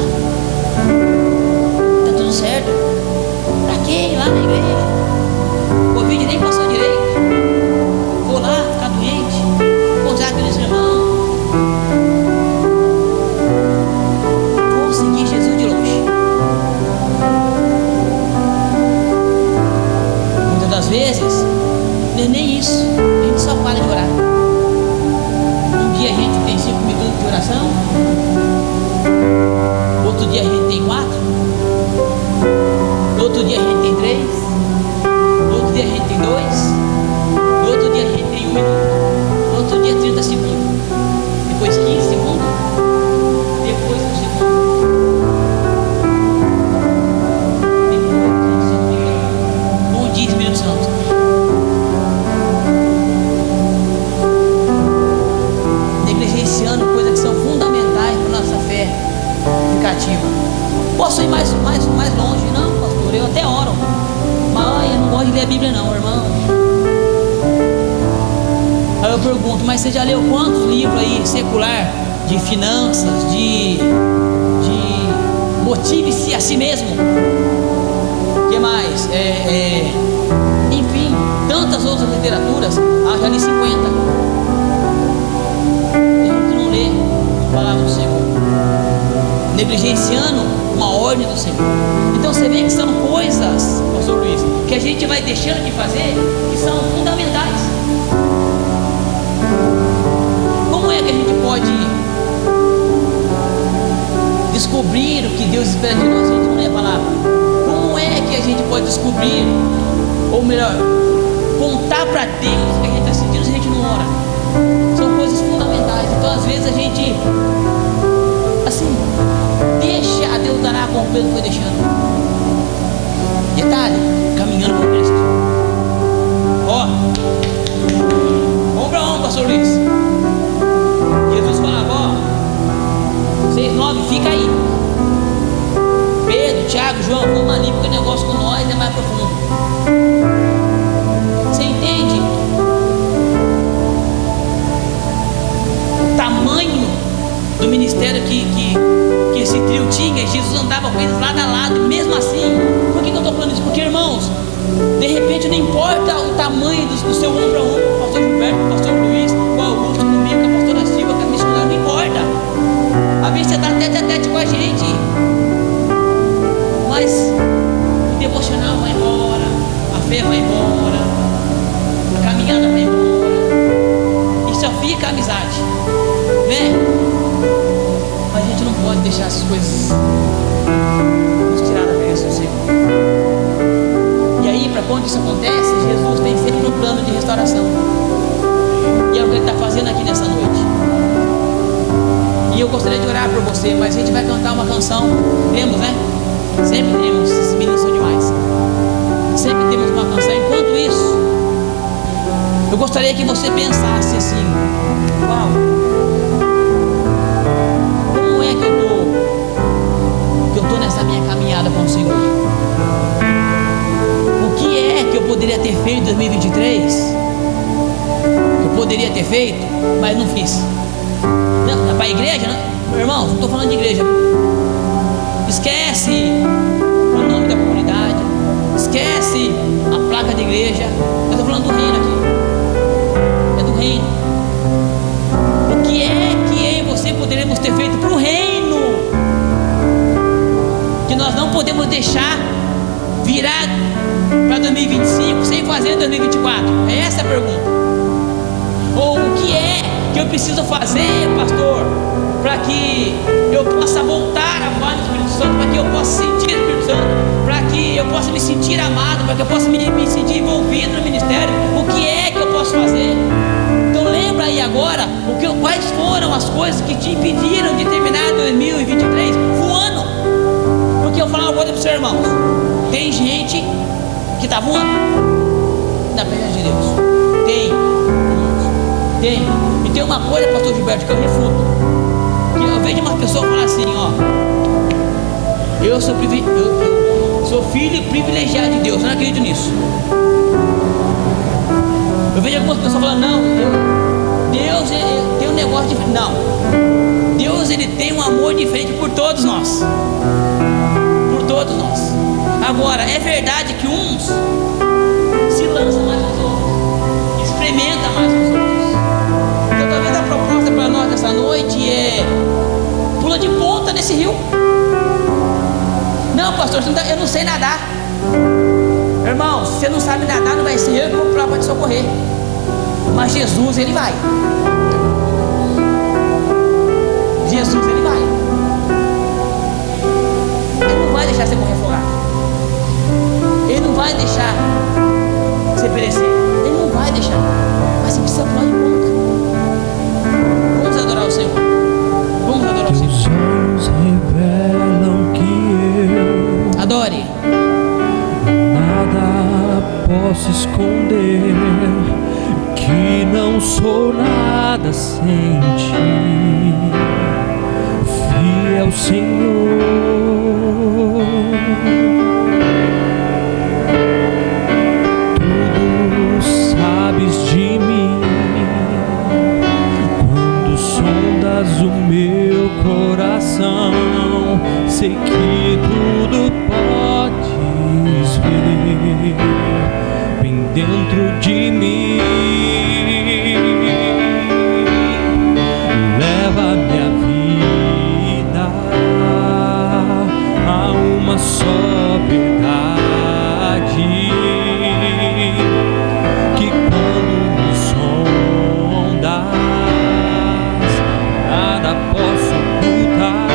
Tá tudo certo. Pra quê? Lá na igreja. O Covid nem passou direito. Vou lá ficar doente. Encontrar aqueles irmãos. Vou seguir Jesus de longe. Muitas das vezes não é nem isso. A gente só para de orar. A gente tem 5 minutos de oração, outro dia a gente tem 4, outro dia a gente tem 3, outro dia a gente tem 2, outro dia a gente tem 1 minuto, outro dia 30 segundos, depois 15 segundos, depois 1 segundo, depois 15 segundos, ou 10 minutos santos. Coisas que são fundamentais para a nossa fé ficativa. Posso ir mais longe? Não, pastor, eu até oro, mas eu não gosto de ler a Bíblia não, irmão. Aí eu pergunto, mas você já leu quantos livros aí secular de finanças, de motive-se a si mesmo? O que mais? Enfim, tantas outras literaturas. Já li 50. Palavra do Senhor, negligenciando uma ordem do Senhor. Então você vê que são coisas, pastor Luiz, que a gente vai deixando de fazer, que são fundamentais. Como é que a gente pode descobrir o que Deus espera de nós se a gente não lê a palavra? Como é que a gente pode descobrir, ou melhor, contar para Deus o que a gente está sentindo se a gente não ora? São coisas fundamentais. Então às vezes a gente assim deixa a Deus dará como Pedro foi deixando. Detalhe, caminhando com Cristo. Ó, vamos para onde, pastor Luiz? Jesus falava, ó, 6:9, fica aí. Pedro, Tiago, João, vamos ali porque o negócio com nós é mais profundo. Você entende? Tamanho do ministério que esse trio tinha. Jesus andava com eles lado a lado. Mesmo assim, por que eu estou falando isso? Porque, irmãos, de repente não importa o tamanho do seu ombro a ombro, o pastor Gilberto, o pastor Luiz, o Augusto, comigo, a pastora Silva, que é missionária, não importa. Às vezes você está tete a tete com a gente, mas o devocional vai embora, a fé vai embora, a caminhada vai embora, e só fica a amizade, né? Mas a gente não pode deixar essas coisas nos tirar da presença do Senhor. E aí, para quando isso acontece, Jesus tem sempre um plano de restauração, e é o que Ele está fazendo aqui nessa noite. E eu gostaria de orar por você, mas a gente vai cantar uma canção. Temos, né? Sempre temos, esses meninos são demais. Sempre temos uma canção. Enquanto isso, eu gostaria que você pensasse assim: uau, como é que eu tô nessa minha caminhada com o Senhor? O que é que eu poderia ter feito em 2023? Eu poderia ter feito, mas não fiz. Não, para a igreja, não, irmãos, não estou falando de igreja. Esquece o nome da comunidade, esquece a placa de igreja. Eu estou falando do reino aqui. É do reino. O que é que eu e você poderíamos ter feito para o reino, que nós não podemos deixar virar para 2025 sem fazer em 2024? É essa a pergunta. Ou o que é que eu preciso fazer, pastor, para que eu possa voltar a voar no Espírito Santo, para que eu possa sentir o Espírito Santo, para que eu possa me sentir amado, para que eu possa me sentir envolvido no ministério? O que é que eu posso fazer? Então lembra aí agora quais foram as coisas que te impediram de terminar 2023 voando. Porque eu vou falar uma coisa para os seus irmãos: tem gente que está voando na presença de Deus. Tem. E tem uma coisa, pastor Gilberto, que eu refuto. Que eu vejo uma pessoa falar assim: ó, eu sou filho privilegiado de Deus. Eu não acredito nisso. Eu vejo algumas pessoas falando: não, Deus tem um negócio diferente. Não, Deus, ele tem um amor diferente por todos nós. Por todos nós. Agora, é verdade que uns se lançam mais que os outros, experimentam mais que os outros. Então talvez a proposta para nós nessa noite é: pula de ponta nesse rio. Não, pastor, eu não sei nadar. Irmão, se você não sabe nadar, não vai ser eu que vou para te socorrer. Mas Jesus, ele vai. Jesus, ele vai. Ele não vai deixar você morrer afogado. Ele não vai deixar você perecer. Ele não vai deixar. Mas você precisa pular de ponta. Vamos adorar o Senhor. Vamos adorar o Senhor. Teus olhos revelam que eu Adore. nada posso esconder, que não sou nada sem ti, fiel Senhor. Tudo sabes de mim, quando sondas o meu coração, sei que tudo podes ver bem dentro de mim. Leva minha vida a uma só verdade, que quando me sondas, nada posso ocultar.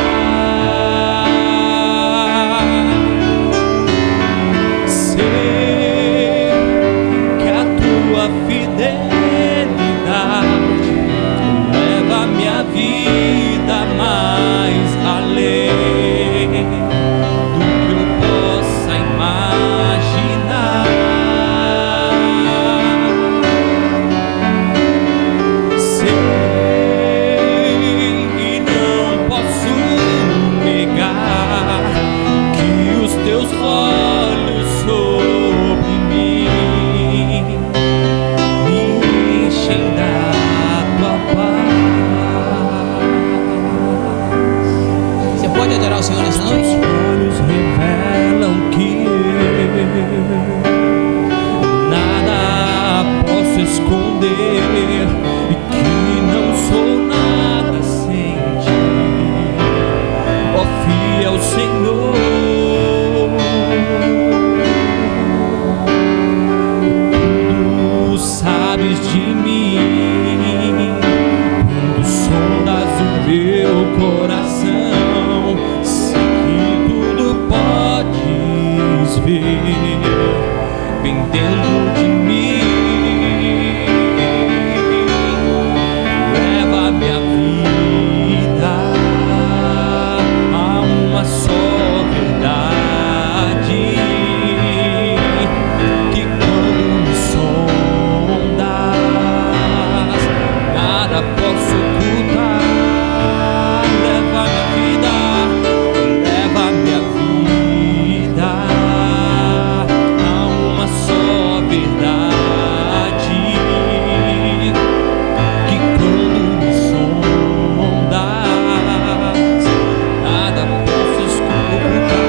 nada posso ocultar. Leva minha vida a uma só verdade, que quando me sondas, nada posso ocultar.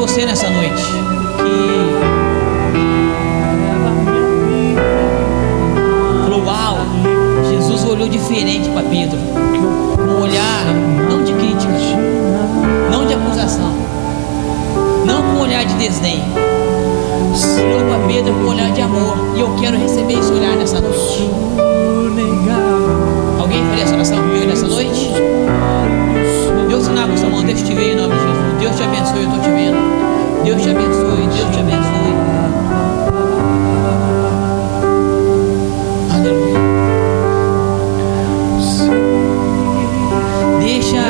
Você nessa noite que falou: uau, Jesus olhou diferente para Pedro, um olhar não de crítica, não de acusação, não com um olhar de desdém, olhou para Pedro com um olhar de amor. E eu quero receber esse olhar nessa noite. Alguém faria essa oração comigo nessa noite? Deus sinal com sua mão, deixa eu te ver em nome de Jesus. Deus te abençoe, eu estou te vendo. Deus te abençoe, Deus te abençoe. Aleluia. Deixa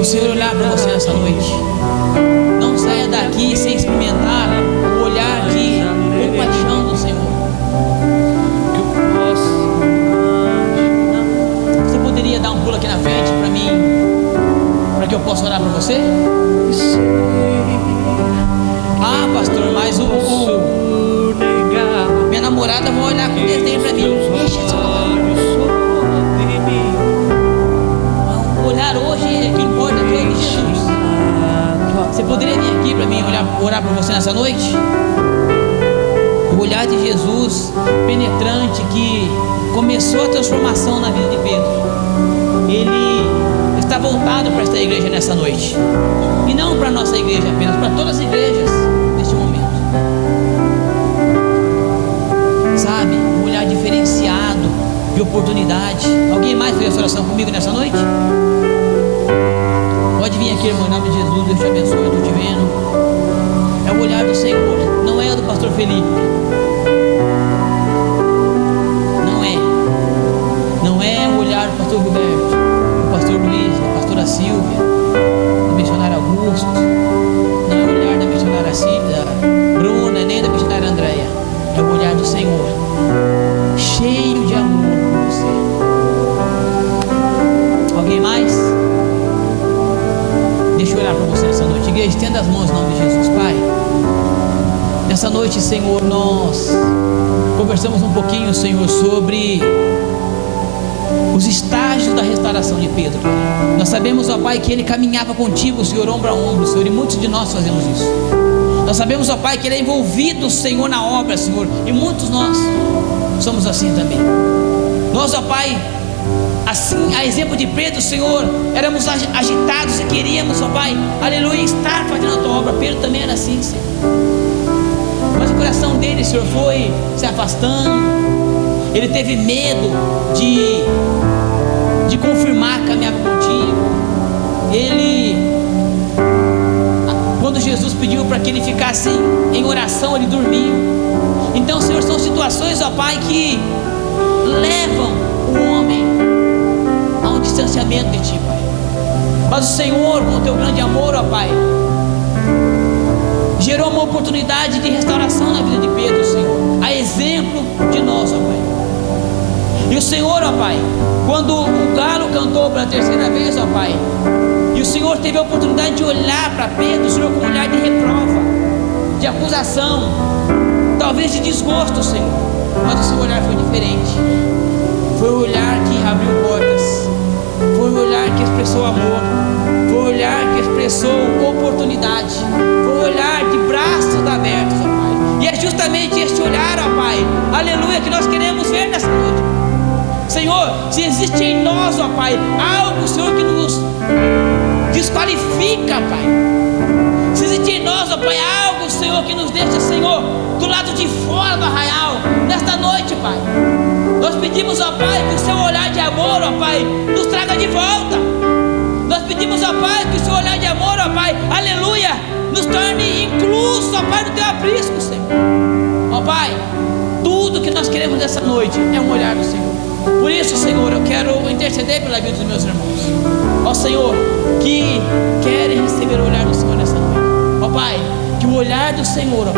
o Senhor olhar para você nessa noite. Não saia daqui sem experimentar o olhar de compaixão do Senhor. Você poderia dar um pulo aqui na frente para mim, para que eu possa orar para você? Ah, pastor, mas minha namorada vai olhar com desdém para mim. O olhar hoje é que importa, é de Jesus. Você poderia vir aqui para mim orar para você nessa noite? O olhar de Jesus penetrante que começou a transformação na vida de Pedro. Ele está voltado para esta igreja nessa noite. E não para a nossa igreja apenas, para todas as igrejas neste momento. Sabe, um olhar diferenciado de oportunidade. Alguém mais fez essa oração comigo nessa noite? Pode vir aqui, irmão, em nome de Jesus. Deus te abençoe, eu estou te vendo. É o olhar do Senhor, não é do pastor Felipe. Não é o olhar do pastor Gilberto, do pastor Luiz, da pastora Silvia, do missionário Augusto. Não é o olhar da missionária Bruna, nem da missionária Andréia. É o olhar do Senhor, cheio de amor por você. Alguém mais? Deixa eu orar para você nessa noite. Igreja, estenda as mãos em nome de Jesus. Pai, nessa noite, Senhor, nós conversamos um pouquinho, Senhor, sobre os estágios da restauração de Pedro. Nós sabemos, ó Pai, que ele caminhava contigo, Senhor, ombro a ombro, Senhor, e muitos de nós fazemos isso. Nós sabemos, ó Pai, que ele é envolvido, Senhor, na obra, Senhor, e muitos nós somos assim também. Nós, ó Pai, assim, a exemplo de Pedro, Senhor, éramos agitados e queríamos, ó Pai, aleluia, estar fazendo a tua obra. Pedro também era assim, Senhor. Mas o coração dele, Senhor, foi se afastando. Ele teve medo de confirmar que caminhava contigo. Quando Jesus pediu para que ele ficasse em oração, ele dormiu. Então, Senhor, são situações, ó Pai, que levam o homem a um distanciamento de Ti, Pai. Mas o Senhor, com o Teu grande amor, ó Pai, gerou uma oportunidade de restauração na vida de Pedro, Senhor, a exemplo de nós, ó Pai. E o Senhor, ó Pai, quando o galo cantou pela terceira vez, ó Pai, e o Senhor teve a oportunidade de olhar para Pedro, Senhor, com um olhar de reprova, de acusação, talvez de desgosto, Senhor, mas o seu olhar foi diferente. Foi o olhar que abriu portas, foi o olhar que expressou amor, foi o olhar que expressou oportunidade, foi o olhar de braços abertos, ó Pai. E é justamente este olhar, ó Pai, aleluia, aleluia, que nós queremos ver nessa noite. Senhor, se existe em nós, ó Pai, algo, Senhor, que nos desqualifica, Pai. Se existe em nós, ó Pai, algo, Senhor, que nos deixa, Senhor, do lado de fora do arraial, nesta noite, Pai, nós pedimos, ó Pai, que o seu olhar de amor, ó Pai, nos traga de volta. Nós pedimos, ó Pai, que o seu olhar de amor, ó Pai, aleluia, nos torne incluso, ó Pai, no teu aprisco, Senhor. Ó Pai, tudo que nós queremos nessa noite é um olhar do Senhor. Por isso, Senhor, eu quero interceder pela vida dos meus irmãos, ó Senhor, que querem receber o olhar do Senhor nessa noite. Ó Pai, que o olhar do Senhor, ó,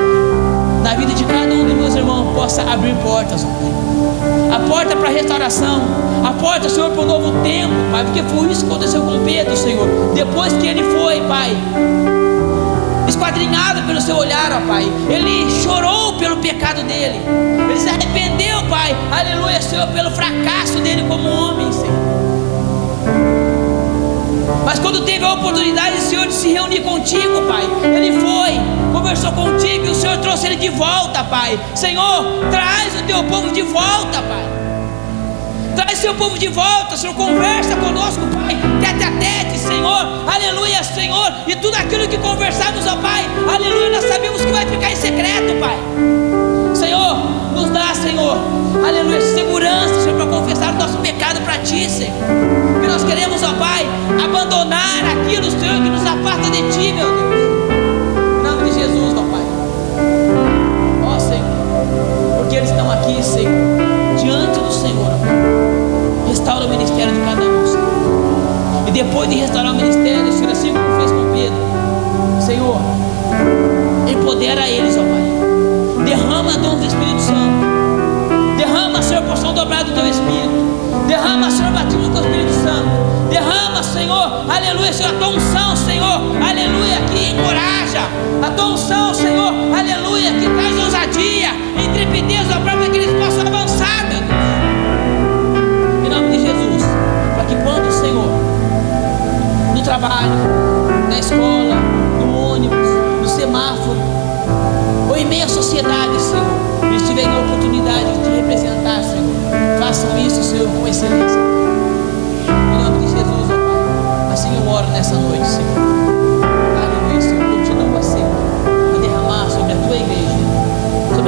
na vida de cada um dos meus irmãos possa abrir portas, ó Pai. A porta para a restauração, a porta, Senhor, para um novo tempo, Pai, porque foi isso que aconteceu com Pedro, Senhor. Depois que ele foi, Pai, esquadrinhado pelo seu olhar, ó Pai, ele chorou pelo pecado dele, ele se arrependeu, Pai, aleluia, Senhor, pelo fracasso dele como homem, Senhor. Mas quando teve a oportunidade, Senhor, de se reunir contigo, Pai, ele foi, conversou contigo e o Senhor trouxe ele de volta, Pai. Senhor, traz o teu povo de volta, Pai. Traz o teu povo de volta, Senhor, conversa conosco, Pai, tete a tete, Senhor, aleluia, Senhor, e tudo aquilo que conversamos, ó Pai, aleluia, nós sabemos que vai ficar em secreto, Pai. Senhor, nos dá, Senhor, aleluia, segurança, Senhor, para confessar o nosso pecado para Ti, Senhor. Que nós queremos, ó Pai, abandonar aquilo, Senhor, que nos afasta de Ti, meu Deus. Em nome de Jesus, ó Pai. Ó Senhor, porque eles estão aqui, Senhor, diante do Senhor, ó Pai. Restaura o ministério de cada um, Senhor. E depois de restaurar o ministério, Senhor, assim como fez com Pedro, Senhor, empodera eles, ó Pai. Derrama dons do Espírito Santo. Derrama, Senhor, porção dobrada do Teu Espírito. Derrama, Senhor, batismo com o Espírito Santo. Derrama, Senhor, aleluia, Senhor, a Tua unção, Senhor, aleluia, que encoraja. A Tua unção, Senhor, aleluia, que traz ousadia, intrepidez, ó Pai, para que eles possam avançar, meu Deus. Em nome de Jesus, para que quando, Senhor, no trabalho, na escola, no ônibus, no semáforo, ou em meio à sociedade, Senhor, eles tiverem a oportunidade de Te representar, Senhor, façam isso, Senhor, com excelência. Em nome de Jesus, ó Pai, assim eu oro nessa noite, Senhor. Aleluia, Senhor, continua, Senhor, a derramar sobre a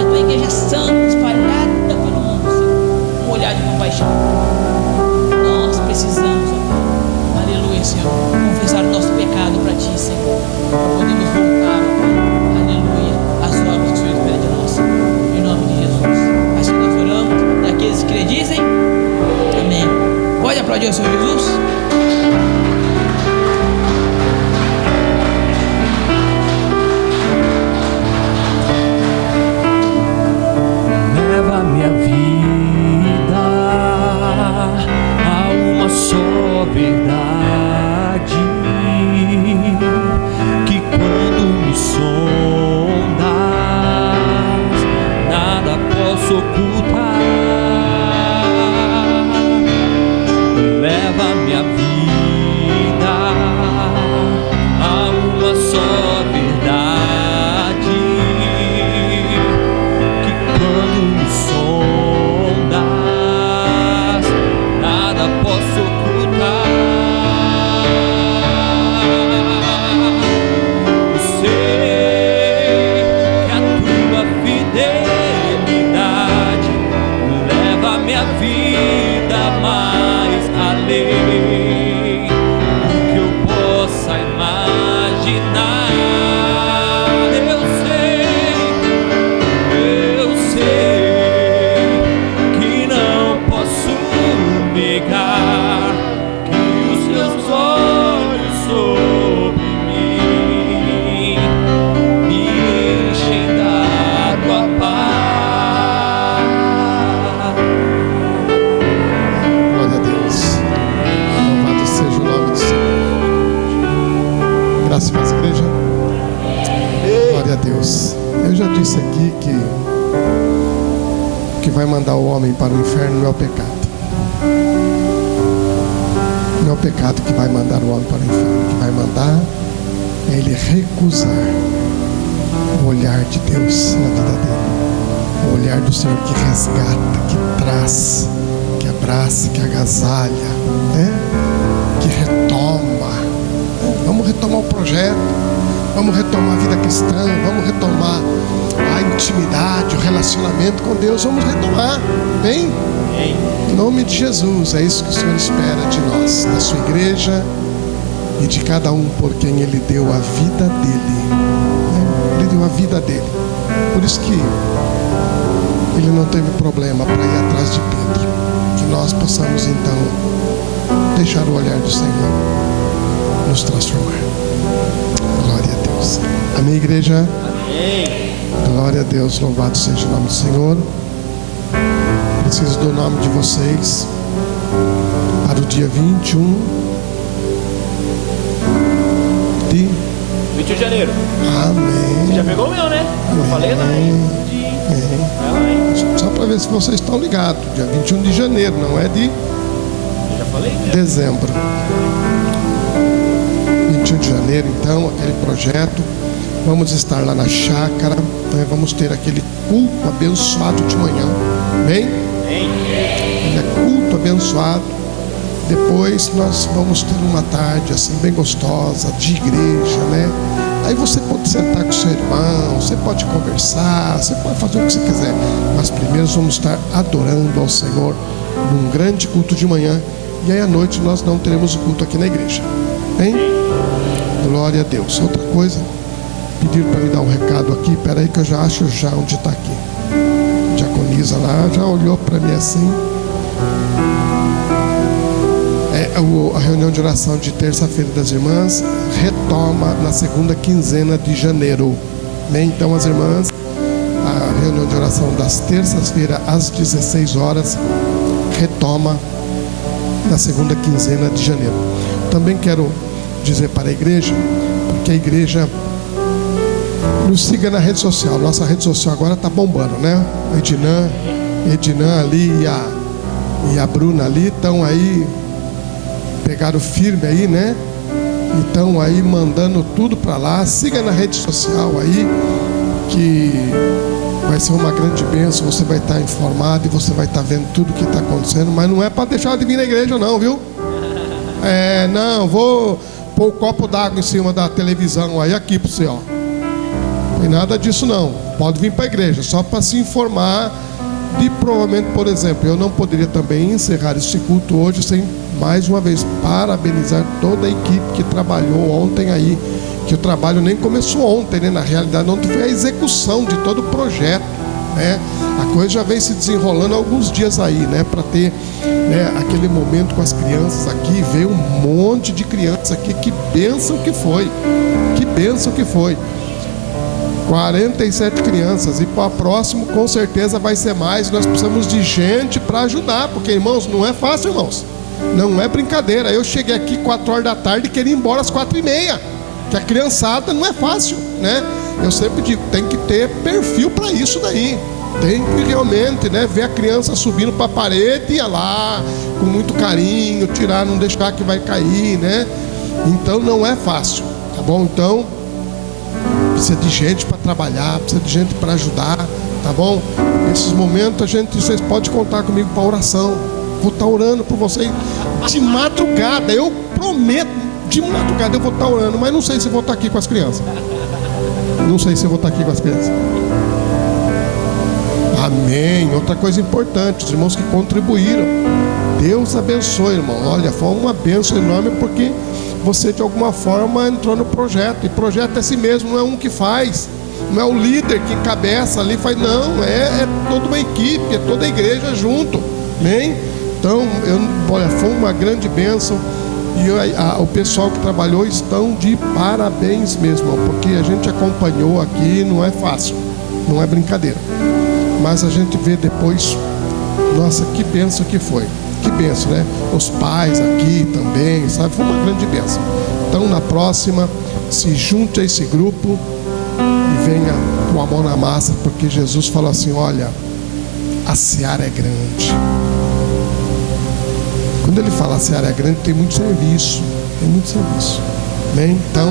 Tua igreja santa, espalhada pelo mundo, Senhor, um olhar de compaixão. Nós precisamos, ó Pai, aleluia, Senhor, confessar o nosso pecado para Ti, Senhor, para podermos voltar, ó Pai, aleluia, às obras que o Senhor espera de nós, em nome de Jesus. Assim nós oramos, e aqueles que lhe dizem, amém. Pode aplaudir o Senhor Jesus? Leva minha vida a uma só verdade, que quando me sondas, nada posso ocultar. Leva minha vida a uma só verdade, que quando me sondas, nada posso ocultar. Eu sei que a Tua fidelidade leva minha vida mais além do que eu possa imaginar. Eu sei que não posso negar que os Teus olhos sobre mim me enchem da Tua paz. Glória a Deus. Louvado seja o nome do Senhor. Graças a Deus, igreja. Glória a Deus. Eu já disse aqui que o que vai mandar o homem para o inferno não é o pecado. Não é o pecado que vai mandar o homem para o inferno. O que vai mandar é ele recusar o olhar de Deus na vida dele. O olhar do Senhor que resgata, que traz, que abraça, que agasalha, né? Que retoma. Vamos retomar o projeto, vamos retomar a vida cristã, vamos retomar a intimidade, o relacionamento com Deus, vamos retomar, bem? Em nome de Jesus, é isso que o Senhor espera de nós, da sua igreja e de cada um por quem Ele deu a vida dele, né? Ele deu a vida dele, por isso que Ele não teve problema para ir atrás de Pedro. Que nós possamos então deixar o olhar do Senhor nos transformar. Glória a Deus. Amém, igreja? Amém. Glória a Deus, louvado seja o nome do Senhor. Preciso do nome de vocês para o dia 21 de janeiro. Amém. Você já pegou o meu, né? Eu falei lá, hein? Só para ver se vocês estão ligados. Dia 21 de janeiro, não é de dezembro. 21 de janeiro, então, aquele projeto. Vamos estar lá na chácara, né? Vamos ter aquele culto abençoado de manhã. Bem? Ele é culto abençoado. Depois nós vamos ter uma tarde assim bem gostosa de igreja, né? Aí você pode sentar com seu irmão, você pode conversar, você pode fazer o que você quiser. Mas primeiro vamos estar adorando ao Senhor num grande culto de manhã. E aí à noite nós não teremos o culto aqui na igreja. Hein? Glória a Deus. Outra coisa, pediram para me dar um recado aqui. Espera aí que eu já acho já onde está aqui. A diaconisa lá já olhou para mim assim. A reunião de oração de terça-feira das irmãs retoma na segunda quinzena de janeiro. Bem, então as irmãs, a reunião de oração das terças-feiras às 16 horas retoma na segunda quinzena de janeiro. Também quero dizer para a igreja, porque a igreja nos siga na rede social. Nossa rede social agora está bombando, né? Edinã ali e a Bruna ali estão aí, pegaram firme aí, né? Então aí mandando tudo para lá. Siga na rede social aí, que vai ser uma grande bênção. Você vai estar informado e você vai estar vendo tudo que está acontecendo. Mas não é para deixar de vir na igreja não, viu? Não, vou pôr um copo d'água em cima da televisão aí aqui para você, ó. Não tem nada disso não. Pode vir para a igreja, só para se informar. E provavelmente, por exemplo, eu não poderia também encerrar este culto hoje sem mais uma vez parabenizar toda a equipe que trabalhou ontem aí, que o trabalho nem começou ontem, né? Na realidade ontem foi a execução de todo o projeto, né? A coisa já vem se desenrolando há alguns dias aí, né? Para ter, né, aquele momento com as crianças aqui. Veio um monte de crianças aqui. Que bênção que foi, que bênção que foi. 47 crianças, e para o próximo com certeza vai ser mais. Nós precisamos de gente para ajudar, porque irmãos, não é fácil, irmãos, não é brincadeira. Eu cheguei aqui 4 horas da tarde e queria ir embora às 4h30, que a criançada não é fácil, né? Eu sempre digo, tem que ter perfil para isso daí. Tem que realmente, né, ver a criança subindo para a parede e ir lá com muito carinho, tirar, não deixar que vai cair, né? Então não é fácil, tá bom? Então precisa de gente para trabalhar, precisa de gente para ajudar, tá bom? Nesses momentos vocês podem contar comigo para oração. Vou estar orando por vocês de madrugada, eu prometo, de madrugada eu vou estar orando, mas não sei se vou estar aqui com as crianças. Não sei se eu vou estar aqui com as crianças. Amém. Outra coisa importante, os irmãos que contribuíram, Deus abençoe, irmão. Olha, foi uma bênção enorme, porque você de alguma forma entrou no projeto. E projeto é assim mesmo, não é um que faz, não é o líder que encabeça ali, faz, não, é toda uma equipe, é toda a igreja junto. Amém? Então, olha, foi uma grande bênção. E o pessoal que trabalhou estão de parabéns mesmo, porque a gente acompanhou aqui, não é fácil, não é brincadeira. Mas a gente vê depois, nossa, que bênção que foi. Que bênção, né? Os pais aqui também, sabe? Foi uma grande bênção. Então, na próxima, se junte a esse grupo e venha com a mão na massa, porque Jesus falou assim, olha, a seara é grande. Quando ele fala a seara é grande, tem muito serviço. Tem muito serviço. Amém? Então,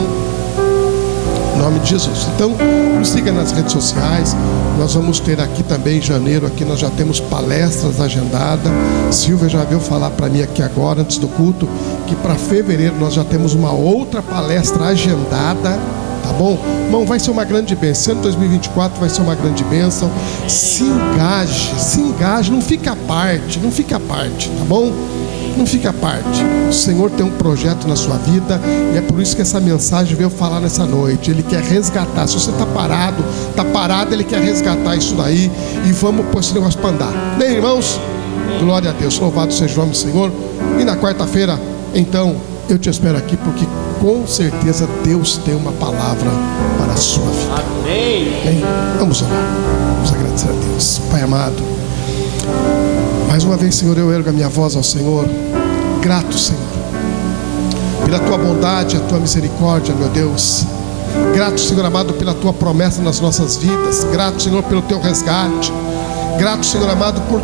em nome de Jesus. Então, nos siga nas redes sociais, Nós vamos ter aqui também em janeiro, aqui nós já temos palestras agendadas. Silvia já veio falar para mim aqui agora, antes do culto, que para fevereiro nós já temos uma outra palestra agendada, tá bom? Irmão, vai ser uma grande bênção. Ano 2024 vai ser uma grande bênção. Se engaje, não fica à parte, tá bom? Não fica à parte. O Senhor tem um projeto na sua vida, e é por isso que essa mensagem veio falar nessa noite. Ele quer resgatar. Se você está parado, Ele quer resgatar isso daí, e vamos pôr esse negócio para andar. Bem, irmãos, glória a Deus, louvado seja o nome do Senhor. E na quarta-feira, então, eu te espero aqui, porque com certeza Deus tem uma palavra para a sua vida. Amém. Bem, vamos orar, vamos agradecer a Deus. Pai amado, mais uma vez, Senhor, eu ergo a minha voz ao Senhor, grato, Senhor, pela Tua bondade, a Tua misericórdia, meu Deus. Grato, Senhor amado, pela Tua promessa nas nossas vidas. Grato, Senhor, pelo Teu resgate. Grato, Senhor amado, por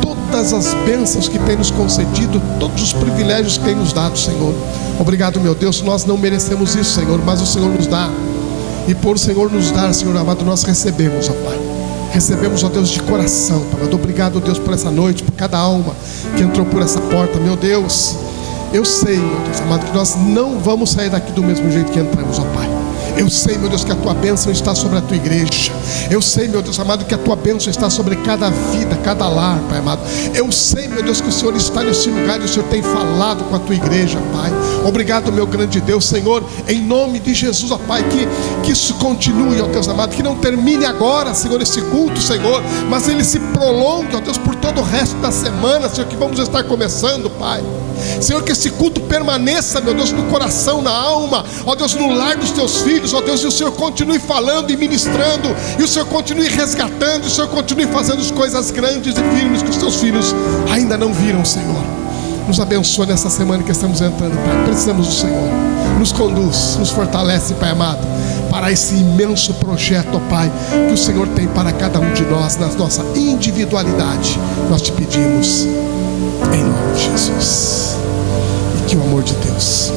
todas as bênçãos que tem nos concedido, todos os privilégios que tem nos dado, Senhor. Obrigado, meu Deus. Nós não merecemos isso, Senhor, mas o Senhor nos dá. E por o Senhor nos dar, Senhor amado, nós recebemos, ó Pai. Recebemos, ó Deus, de coração, Pai. Obrigado, ó Deus, por essa noite, por cada alma que entrou por essa porta, meu Deus. Eu sei, meu Deus amado, que nós não vamos sair daqui do mesmo jeito que entramos, ó Pai. Eu sei, meu Deus, que a Tua bênção está sobre a Tua igreja. Eu sei, meu Deus amado, que a Tua bênção está sobre cada vida, cada lar, Pai amado. Eu sei, meu Deus, que o Senhor está nesse lugar e o Senhor tem falado com a Tua igreja, Pai. Obrigado, meu grande Deus, Senhor, em nome de Jesus, ó Pai, que isso continue, ó Deus amado, que não termine agora, Senhor, esse culto, Senhor, mas ele se prolongue, ó Deus, por todo o resto da semana, Senhor, que vamos estar começando, Pai. Senhor, que esse culto permaneça, meu Deus, no coração, na alma, ó Deus, no lar dos Teus filhos, ó Deus, e o Senhor continue falando e ministrando, e o Senhor continue resgatando, e o Senhor continue fazendo as coisas grandes e firmes que os Teus filhos ainda não viram, Senhor. Nos abençoa nessa semana que estamos entrando, Pai. Precisamos do Senhor. Nos conduz, nos fortalece, Pai amado, para esse imenso projeto, ó Pai, que o Senhor tem para cada um de nós, na nossa individualidade. Nós te pedimos, em nome de Jesus. E que o amor de Deus,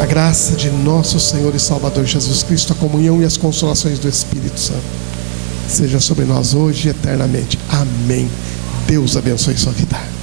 a graça de nosso Senhor e Salvador Jesus Cristo, a comunhão e as consolações do Espírito Santo seja sobre nós hoje e eternamente. Amém. Deus abençoe sua vida.